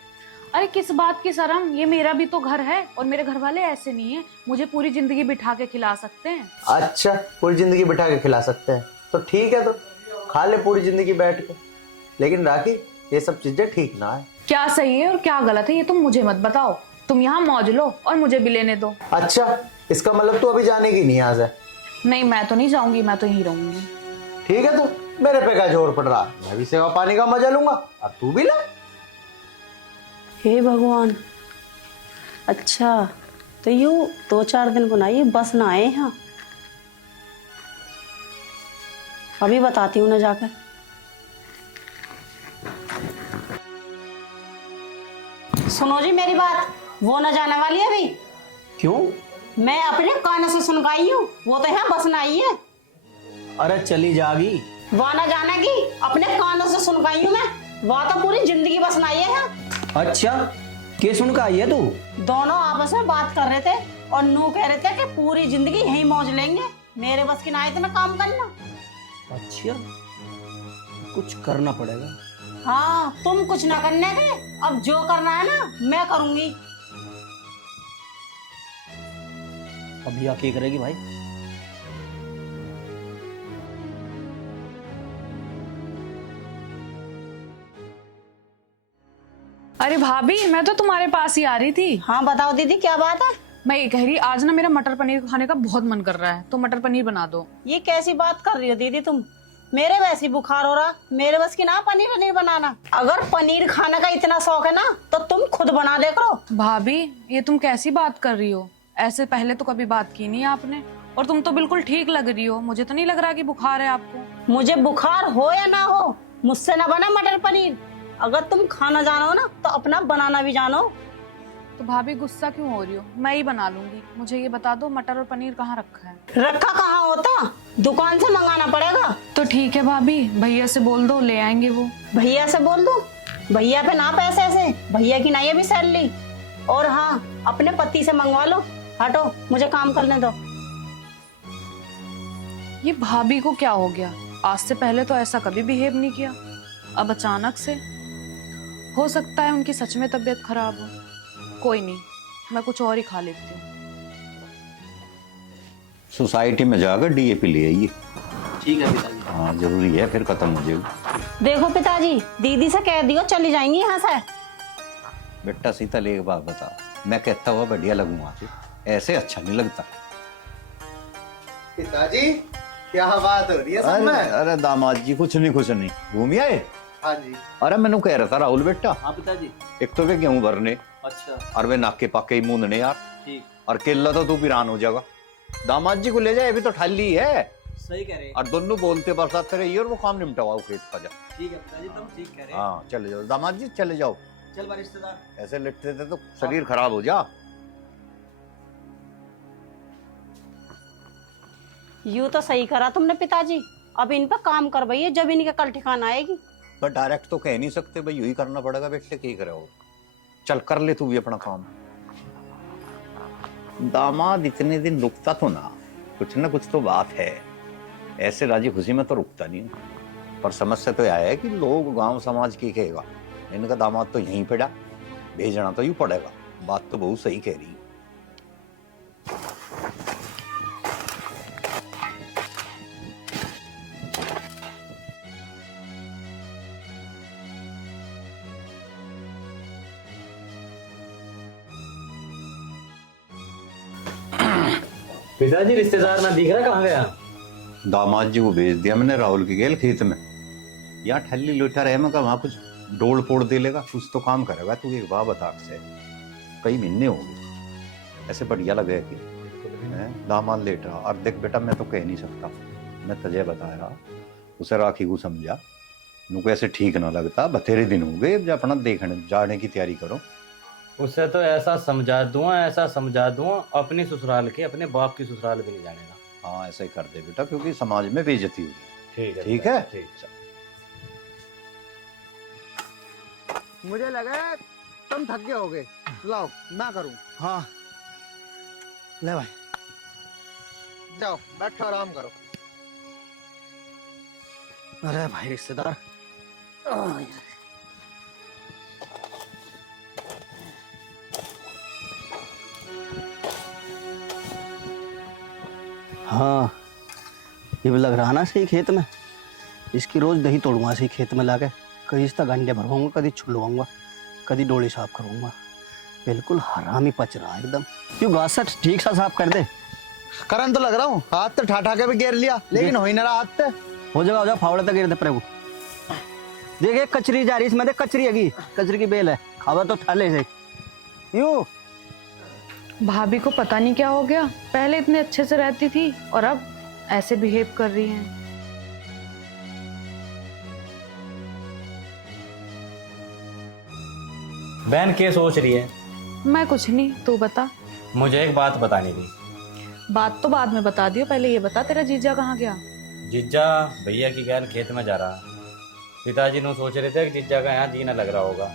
अरे किस बात की शर्म, ये मेरा भी तो घर है, और मेरे घर वाले ऐसे नहीं है, मुझे पूरी जिंदगी बिठा के खिला सकते हैं। अच्छा पूरी जिंदगी बिठा के खिला सकते हैं तो ठीक है, तो खा ले पूरी जिंदगी बैठ के। लेकिन राखी ये सब चीजें ठीक ना है। क्या सही है और क्या गलत है ये तुम मुझे मत बताओ, तुम यहाँ मौज लो और मुझे भी लेने दो। अच्छा इसका मतलब तू अभी जाने की नहीं आज है? नहीं मैं तो नहीं जाऊंगी, मैं तो यहीं रहूंगी। ठीक है, तो मेरे पे क्या जोर पड़ रहा, मैं भी सेवा पानी का मजा लूंगा और तू भी ले। हे भगवान, अच्छा तो यूं 2-4 दिन बनाइए, बस ना आए यहाँ। अभी बताती हूँ ना जाकर। सुनो जी मेरी बात, वो न जाने वाली है अभी। क्यों? मैं अपने कानों से सुन आई हूँ, वो तो यहाँ बस ना आई है। अरे चली जागी, वह न जाने की, अपने कानों से सुन आई हूँ मैं, वह तो पूरी जिंदगी बस ना आई है यहाँ। अच्छा क्या सुन का आई है तू? दोनों आपस में बात कर रहे थे और नू कह रहे थे कि पूरी जिंदगी यहीं मौज लेंगे। मेरे बस की ना इतना काम करना। अच्छा कुछ करना पड़ेगा। हाँ तुम कुछ ना करने के, अब जो करना है ना मैं करूंगी। अब यह क्या करेगी भाई? अरे भाभी मैं तो तुम्हारे पास ही आ रही थी। हाँ बताओ दीदी क्या बात है? मैं ये कह रही, आज ना मेरा मटर पनीर खाने का बहुत मन कर रहा है, तो मटर पनीर बना दो। ये कैसी बात कर रही हो दीदी तुम? मेरे वैसे बुखार हो रहा, मेरे बस की ना पनीर बनाना। अगर पनीर खाने का इतना शौक है ना तो तुम खुद बना दे करो। भाभी ये तुम कैसी बात कर रही हो, ऐसे पहले तो कभी बात की नहीं आपने, और तुम तो बिल्कुल ठीक लग रही हो, मुझे तो नहीं लग रहा कि बुखार है आपको। मुझे बुखार हो या ना हो, मुझसे ना बना मटर पनीर। अगर तुम खाना जानो ना तो अपना बनाना भी जानो। तो भाभी गुस्सा क्यों हो रही हो, मैं ही बना लूंगी। मुझे ये बता दो मटर और पनीर कहाँ रखा है? रखा कहाँ होता, दुकान से मंगाना पड़ेगा। तो ठीक है भाभी, भैया से बोल दो ले आएंगे वो। भैया से बोल दो? भैया पे ना पैसे ऐसे, भैया की नहीं अभी सैलरी। और हाँ अपने पति से मंगवा लो। हटो मुझे काम करने दो। ये भाभी को क्या हो गया, आज से पहले तो ऐसा कभी बिहेव नहीं किया। अब अचानक से हो सकता है उनकी सच में तबीयत खराब हो। कोई नहीं, मैं कुछ और ही खा लेती हूँ। सोसाइटी में जाकर डीएपी ले आइए। ठीक है पिताजी। हाँ जरूरी है, फिर खत्म हो जाएगी। देखो पिताजी, दीदी से कह दियो चली जाएंगी यहाँ से। बेटा शीतल एक बात बता, मैं कहता हुआ बढ़िया लगूंगा, ऐसे अच्छा नहीं लगता। पिताजी क्या बात हो रही है सब में? अरे दामाद जी कुछ नहीं घूम आए। हाँ जी। अरे मैंने कह रहा था राहुल बेटा, हाँ पिताजी। एक तो वे गेहूं भरने, अच्छा। और वे नाके पाके ही मूंदने यार। ठीक। और केला तो तू वीरान हो जाएगा। दामाद जी को ले जाए, अभी तो ठाली है। सही कह रहे हैं। और दोनों बोलते बरसात रहिए और वो काम निपटवाओ खेत का जा। ठीक है पिताजी, तुम ठीक कह रहे हैं। हाँ चले जाओ दामाद जी, चले जाओ। चल बा रिश्तेदार। ऐसे लेटते थे तो शरीर खराब हो जा। यूं तो सही करा तुमने पिताजी, अब इन पर काम करवाइए, जब इनके कल ठिकाना आएगी। पर डायरेक्ट तो कह नहीं सकते भाई, यही करना पड़ेगा बेटे, क्या करे हो। चल कर ले तू भी अपना काम। दामाद इतने दिन रुकता तो ना कुछ तो बात है। ऐसे राजी खुशी में तो रुकता नहीं, पर समस्या तो यह है कि लोग गांव समाज की कहेगा, इनका दामाद तो यहीं पड़ा, भेजना तो यूं पड़ेगा। बात तो बहुत सही कह रही है। पिताजी रिश्तेदार ना दिख रहा, कहाँ गया? दामाद जी को भेज दिया मैंने राहुल की गेल खेत में। यहाँ ठल्ली लोटा रहे, मैं वहां कुछ डोल पोड़ दे लेगा, कुछ तो काम करेगा। तू एक बात बता से, कई महीने हो गए, ऐसे बढ़िया लगे कि दामाद लेट रहा। और देख बेटा, मैं तो कह नहीं सकता, मैं तुझे बताया, उसे राखी को समझा, नुको ऐसे ठीक ना लगता। बथेरे दिन हो गए, जब अपना देखने जाने की तैयारी करो। उसे तो ऐसा समझा दूंगा अपनी ससुराल के, अपने बाप की ससुराल भी नहीं जाने का। हाँ ऐसा ही कर दे बेटा, क्योंकि समाज में बेइज्जती होगी। ठीक है ठीक है। ठीक। मुझे लगा तुम थक गए होगे, लाओ मैं करूं। हाँ ले भाई, जाओ बैठो आराम करो। अरे भाई रिश्तेदार, हाँ ये भी लग रहा ना सही खेत में। इसकी रोज दही तोड़ूंगा सही खेत में लाके, कभी इसका गंडे भरवाऊंगा, कभी छुलवाऊंगा, कभी डोली साफ करूंगा। बिल्कुल हरामी पच रहा है एकदम। क्यों घास से ठीक सा साफ कर दे। करन तो लग रहा हूँ, हाथ तो ठाठा के भी घेर लिया, लेकिन हो ही ना रहा हाथ पे। हो जाएगा फावड़े तक गिर दे प्रभु। देखे कचरी जा रही, इसमें देख कचरी है, कचरी की बेल है, खावा तो थाले से यूं। भाभी को पता नहीं क्या हो गया, पहले इतने अच्छे से रहती थी और अब ऐसे बिहेव कर रही हैं। बहन क्या सोच रही है? मैं कुछ नहीं, तू बता। मुझे एक बात बतानी थी। बात तो बाद में बता दियो, पहले ये बता तेरा जीजा कहाँ गया? जीजा भैया की गैल खेत में जा रहा। पिताजी ने सोच रहे थे कि जीजा का यहाँ जी ना लग रहा होगा,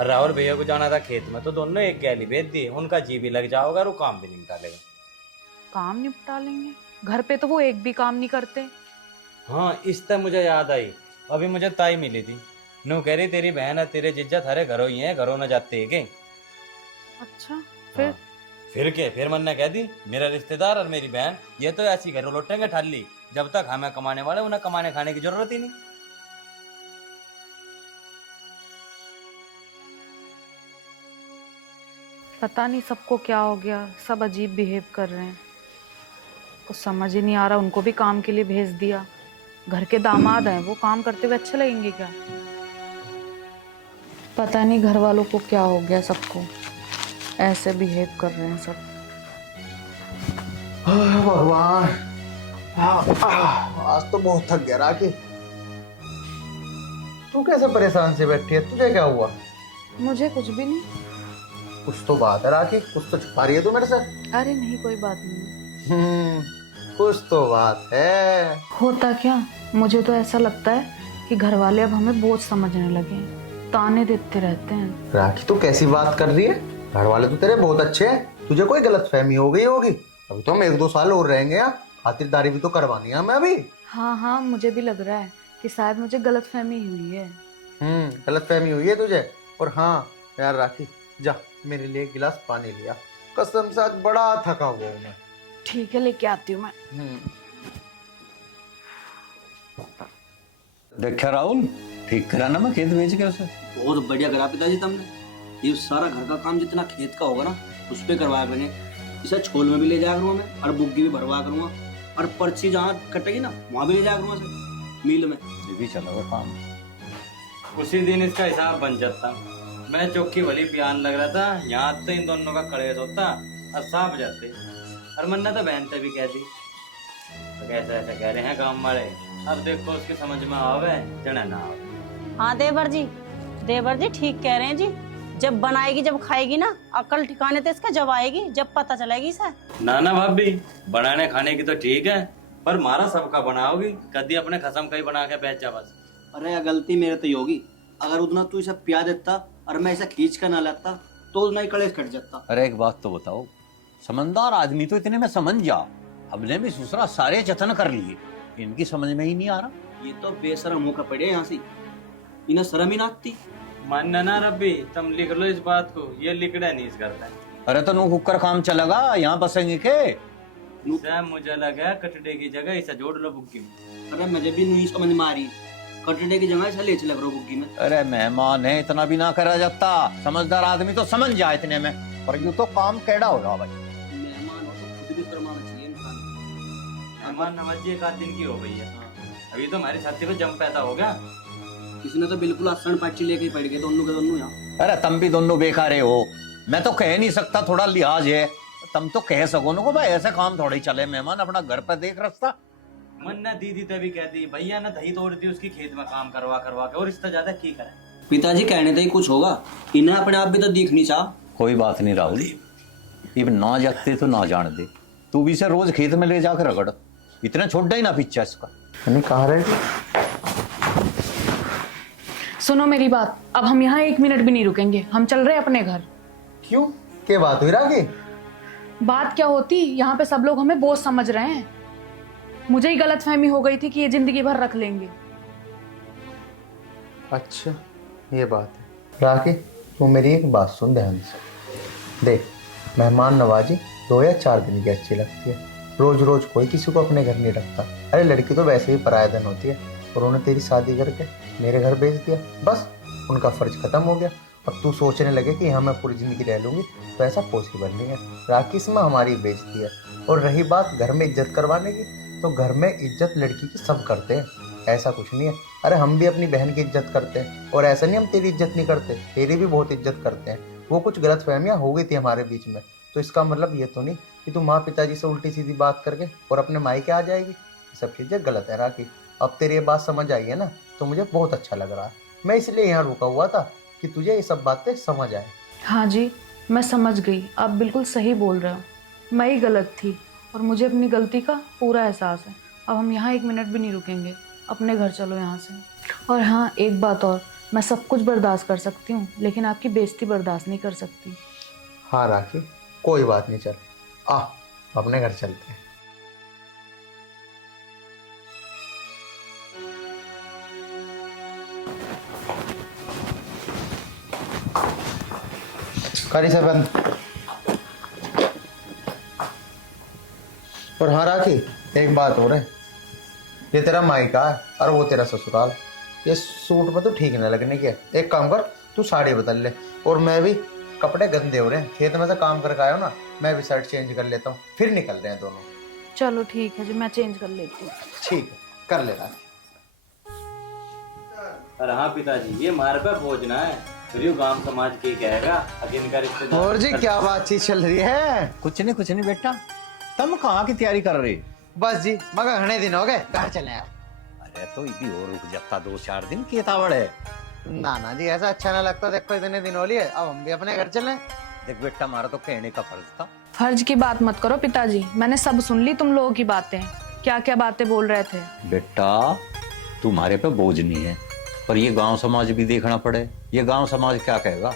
और राहुल भैया को जाना था खेत में, तो दोनों एक गैली भेज दी। उनका जी भी लग जाओगा और वो काम भी निपटा लेगा। काम निपटा लेंगे? घर पे तो वो एक भी काम नहीं करते। हाँ इस तरह मुझे याद आई, अभी मुझे ताई मिली थी, नो कह रही तेरी बहन है तेरे जिज्जा थारे घरों ही है, घरों न जाते है। अच्छा फिर? फिर क्या, फिर मन ने कह दी मेरा रिश्तेदार और मेरी बहन ये तो ऐसी घरों लौटेंगे ठाली, जब तक हमें कमाने वाले उन्हें कमाने खाने की जरूरत ही नहीं। पता नहीं सबको क्या हो गया, सब अजीब बिहेव कर रहे हैं। कुछ समझ ही नहीं आ रहा, उनको भी काम के लिए भेज दिया। घर के दामाद हैं, वो काम करते हुए अच्छे लगेंगे क्या? पता नहीं घर वालों को क्या हो गया, सबको ऐसे बिहेव कर रहे हैं सब। भगवान, आज तो बहुत थक गया राखी। तू कैसे परेशान से बैठी है, तुझे क्या हुआ? मुझे कुछ भी नहीं। कुछ तो बात है राखी, कुछ तो छुपा रही है तू मेरे से। अरे नहीं, कोई बात नहीं। कुछ तो बात है। होता क्या, मुझे तो ऐसा लगता है कि घर वाले अब हमें बोझ समझने लगे हैं, ताने देते रहते हैं। राखी तू कैसी बात कर रही है? घर वाले तो तेरे बहुत अच्छे हैं, तुझे कोई गलतफहमी हो गई होगी। अभी तो हम 1-2 साल और रहेंगे यहाँ, खातिरदारी भी तो करवानी है हमें अभी। हाँ हाँ, मुझे भी लग रहा है कि शायद मुझे गलतफहमी हुई है। गलत फहमी हुई है तुझे। और हाँ यार राखी, जा मेरे लिए एक गिलास पानी लिया, कसम से आज बड़ा थका हुआ हूँ मैं। ठीक है, लेके आती हूँ मैं। देखा राहुल, ठीक करा ना मैं खेत बेच के उसे। बहुत बढ़िया करा पिताजी तुमने। ये सारा घर का काम जितना खेत का होगा ना उस पे करवाया मैंने। इसे छोल में भी ले जाया करूँगा मैं, और बुग्गी भी भरवा करूँगा, और पर्ची जहाँ कटेगी ना वहाँ भी ले जाया करूँगा इसे मिल में। ये भी चला काम। उसी दिन इसका हिसाब बन जाता। मैं चौकी भली बयान लग रहा था, यहाँ तो इन दोनों का कलेश होता और साफ जाते। और मन्ना तो बहन से भी कह दी, तो कैसे ऐसा कह रहे हैं काम वाले। अब देखो उसकी समझ में आवे जड़ा ना आवे। हाँ देवर जी ठीक कह रहे हैं जी। जब बनाएगी जब खाएगी ना, अकल ठिकाने तो इसका जब आएगी जब पता चलेगी इसे। ना भाभी, बनाने खाने की तो ठीक है, पर मारा सबका बनाओगी, कभी अपने खसम का ही बना के बेच जा बस। अरे यार गलती मेरे तो ही होगी। अगर उतना तू इसे प्यार देता और मैं इसे खींच कर ना लेता तो उतना ही कलेश कट जाता। अरे एक बात तो बताओ, समझदार आदमी तो इतने में समझ जा, हमने भी दूसरा सारे जतन कर लिए, इनकी समझ में ही नहीं आ रहा। ये तो बेशरम होकर पड़े यहाँ से, इन्हें शर्म ही ना आती। मानना ना रब्बी, तुम लिख लो इस बात को, ये लिखड़ा नहीं करता है। अरे तो नू कुकर काम चलेगा, यहाँ बसेंगे के? मुझे लगा कटड़े की जगह इसे जोड़ लो बुग्गी में। अरे मुझे भी नहीं समझ में आ रही, कटड़े की जगह इसे ले चले करो बुग्गी में। अरे मेहमान है, इतना भी ना करा जाता। समझदार आदमी तो समझ जाए इतने में, पर यूं तो काम कैडा हो रहा भाई। मेहमान हो तो खुद भी शर्माना चाहिए इंसान। मेहमान नवाजी एक आध दिन की हो गई है, अभी तो हमारी छाती पे जम पैदा हो गया। किसी ने तो बिल्कुल आसन पाची लेके पड़ गए दोनों के दोनों यहाँ। अरे तुम भी दोनों बेकारे हो, मैं तो कह नहीं सकता, थोड़ा लिहाज है। तुम तो कह सको ना भाई ऐसा काम थोड़ा ही चले, मेहमान अपना घर पर देख रस्ता। मन्ना दीदी तभी कहती भैया ना दही तोड़ दी उसकी खेत में काम करवा करवा के, और इससे ज्यादा की करे। पिताजी कहने तो ही कुछ होगा, इन्हें अपने आप भी तो दिखनी चाह। कोई बात नहीं राहुल, इब ना जाते तो ना जान दे, तू भी इसे रोज खेत में ले जाकर रगड़, इतना छोटा ही ना पीछा इसका। कहाँ रहे? सुनो मेरी बात, अब हम यहाँ 1 मिनट भी नहीं रुकेंगे, हम चल रहे हैं अपने घर। क्यों, क्या बात हुई राखी? बात क्या होती, यहाँ पे सब लोग हमें बोझ समझ रहे हैं। मुझे ही गलतफहमी हो गई थी कि ये जिंदगी भर रख लेंगे। अच्छा ये बात है। राखी तू मेरी एक बात सुन ध्यान से। देख, मेहमान नवाजी 2 या 4 दिन की अच्छी लगती है, रोज रोज कोई किसी को अपने घर नहीं रखता। अरे लड़की तो वैसे ही पराया धन होती है, और उन्होंने तेरी शादी करके मेरे घर भेज दिया, बस उनका फर्ज खत्म हो गया। अब तू सोचने लगे कि यहाँ मैं पूरी जिंदगी रह लूंगी, तो ऐसा पॉसिबल नहीं है। राखी इसमें हमारी बेइज्जती है। और रही बात घर में इज्जत करवाने की, तो घर में इज्जत लड़की की सब करते हैं, ऐसा कुछ नहीं है। अरे हम भी अपनी बहन की इज्जत करते हैं, और ऐसा नहीं हम तेरी इज्जत नहीं करते, तेरी भी बहुत इज्जत करते हैं। वो कुछ गलतफहमियां हो गई थी हमारे बीच में, तो इसका मतलब ये तो नहीं कि तू माँ पिताजी से उल्टी सीधी बात करके और अपने मायके आ जाएगी। ये सब चीज़ें गलत है राखी। अब तेरी ये बात समझ आई है ना, तो मुझे बहुत अच्छा लग रहा है। मैं इसलिए यहाँ रुका हुआ था कि तुझे ये सब बातें समझ आए। हाँ जी, मैं समझ गई, आप बिल्कुल सही बोल रहे हो। मैं ही गलत थी और मुझे अपनी गलती का पूरा एहसास है। अब हम यहाँ 1 मिनट भी नहीं रुकेंगे, अपने घर चलो यहाँ से। और हाँ एक बात और, मैं सब कुछ बर्दाश्त कर सकती हूँ, लेकिन आपकी बेइज्जती बर्दाश्त नहीं कर सकती। हाँ राखी कोई बात नहीं, चल आ अपने घर चलते हैं। करी से बंद। और हाँ राखी एक बात और है, ये तेरा मायका है और वो तेरा ससुराल। ये सूट पर तो ठीक नहीं लगने की है, एक काम कर तू साड़ी बदल ले, और मैं भी, कपड़े गंदे हो रहे हैं, खेत में से काम करके आया हो ना, मैं भी शर्ट चेंज कर लेता हूँ, फिर निकल रहे हैं दोनों। चलो ठीक है जी, मैं चेंज कर लेती हूँ। ठीक है कर ले राखी। अरे हाँ पिताजी, ये मार पे भोजना है, फिर यूं गांव समाज के कहेगा अगिन का रिश्तेदार। और जी क्या बातचीत चल रही है? कुछ नहीं बेटा, तुम कहाँ की तैयारी कर रही? बस जी मगर घने दिन हो गए, घर चले आप। अरे तो इभी और रुक जाता 2-4 दिन, की तावड़ है। ना जी ऐसा अच्छा ना लगता, देखो इतने दिन हो लिए, अब हम भी अपने घर चले। देख बेटा, हमारा तो कहने का फर्ज था। फर्ज की बात मत करो पिताजी, मैंने सब सुन ली तुम लोगों की बातें, क्या क्या बातें बोल रहे थे। बेटा तुम्हारे पे बोझ नहीं है, पर ये गांव समाज भी देखना पड़े, ये गांव समाज क्या कहेगा।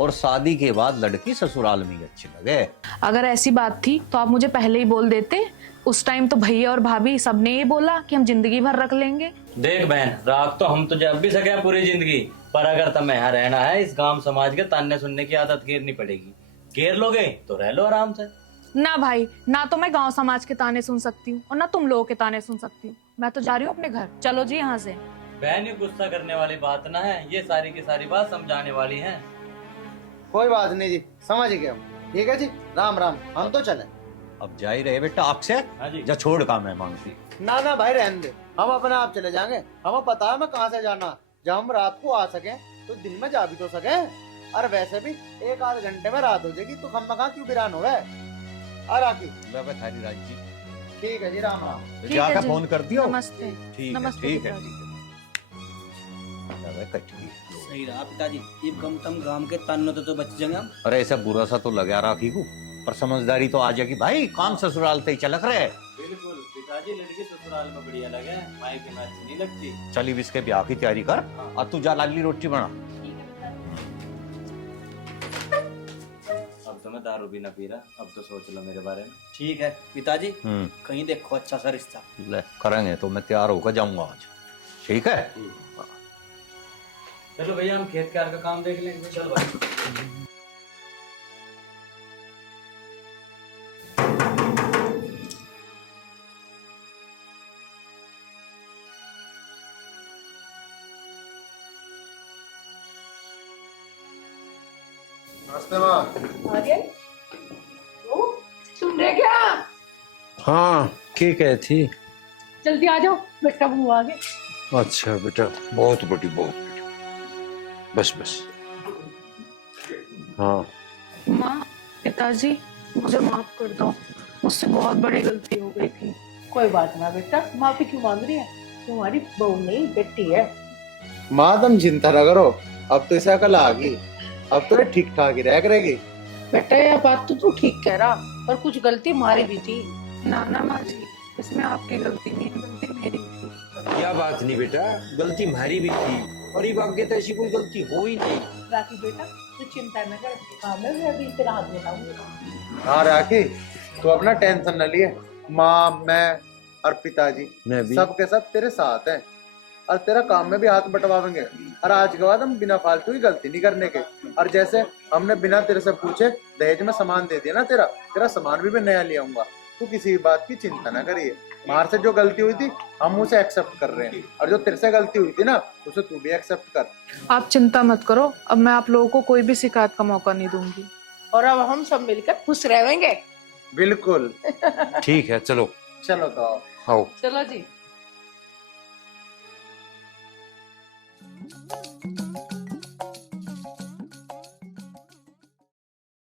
और शादी के बाद लड़की ससुराल में ही अच्छी लगे। अगर ऐसी बात थी तो आप मुझे पहले ही बोल देते, उस टाइम तो भैया और भाभी सबने ये बोला कि हम जिंदगी भर रख लेंगे। देख बहन, राख तो हम तो जब भी सके पूरी जिंदगी, पर अगर तुम्हें यहाँ रहना है, इस गांव समाज के ताने सुनने की आदत घेरनी पड़ेगी। घेर लोगे तो रह लो आराम से। ना भाई, ना तो मैं गांव समाज के ताने सुन सकती हूँ और ना तुम लोगों के ताने सुन सकती हूँ। मैं तो जा रही हूँ अपने घर। चलो जी यहाँ से। बहन, ये गुस्सा करने वाली बात ना है, ये सारी की सारी बात समझाने वाली है। कोई बात नहीं जी, समझ गए हम। ठीक है जी, राम राम, हम तो चले। अब जा ही रहे बेटा आपसे। हाँ जी। जा छोड़ काम है मांगती। ना ना भाई रहने दे, हम अपने आप चले जाएंगे। हमें पता है मैं कहाँ से जाना। जब हम रात को आ सके तो दिन में जा भी तो सके। और वैसे भी 1 आध घंटे में रात हो जाएगी, तो हम कहाँ क्यों बिरान हो गए। और आकी थारी राज जी। ठीक है जी, राम राम। ठीक है जाकर जी। फोन कर दियो। नमस्ते। ठीक है, नमस्ते ठीक है, पिताजी। सही रहा पिताजी, ये कम तम गांव के तानों तो बच जाएंगे हम। अरे ऐसा बुरा सा तो लगा राखी को, पर समझदारी तो आ जाएगी भाई। काम ससुराल तय चलक रहे। बिल्कुल पिताजी, लड़की ससुराल में बढ़िया लगे, मायके में अच्छी नहीं लगती। चल अब इसके ब्याह की तैयारी कर। और तू जा लाली रोटी बना। अब तो मैं दारू भी ना पी रहा, अब तो सोच लो मेरे बारे में। ठीक है पिताजी, कहीं देखो अच्छा सा रिश्ता। ले करेंगे तो मैं तैयार होकर जाऊंगा आज। ठीक है। चलो भैया, हम खेत कार का काम देख लेंगे। चल भाई। नमस्ते माँ। आर्यन, ओ, सुन रहे क्या? हाँ, ठीक है थी। जल्दी आ जाओ, बेटा बहू आ गए। अच्छा बेटा, बहुत बड़ी, बहुत बड़ी। बस बस। हाँ माँ, पिताजी, मुझे माफ कर दो, मुझसे बहुत बड़ी गलती हो गई थी। कोई बात ना बेटा, माफी क्यों मांग रही है? तुम्हारी बहू नहीं बेटी है। माँ तुम चिंता न करो, अब तो इसे अकल आ गई। अब तो ये ठीक ठाक ही रह करेगी। बेटा यह बात तो तू ठीक कह रहा, पर कुछ गलती हमारी भी थी। ना ना माँ जी, इसमें आपकी गलती नहीं है, गलती मेरी थी। क्या बात नहीं बेटा, गलती हमारी भी थी और ये आगे तो ऐसी कोई गलती हो ही नहीं। राखी बेटा, तू चिंता न कर, हाँ मैं अभी तेरा हाथ मिलाऊंगा। हाँ राखी, तू अपना टेंशन न लिए। माँ, मैं और पिताजी मैं भी सबके सब तेरे साथ हैं और तेरा काम में भी हाथ बंटवाएंगे। और आज के बाद हम बिना फालतू की गलती नहीं करने के। और जैसे हमने बिना तेरे से पूछे दहेज में सामान दे दिया ना, तेरा सामान भी मैं नया ले आऊंगा। तू किसी बात की चिंता ना करिए। हमारे से जो गलती हुई थी हम उसे एक्सेप्ट कर रहे हैं, और जो तेरे से गलती हुई थी ना उसे तू भी एक्सेप्ट कर। आप चिंता मत करो, अब मैं आप लोगों को कोई भी शिकायत का मौका नहीं दूंगी। और अब हम सब मिलकर खुश रहेंगे। बिल्कुल। ठीक है, चलो चलो तो आओ। चलो जी।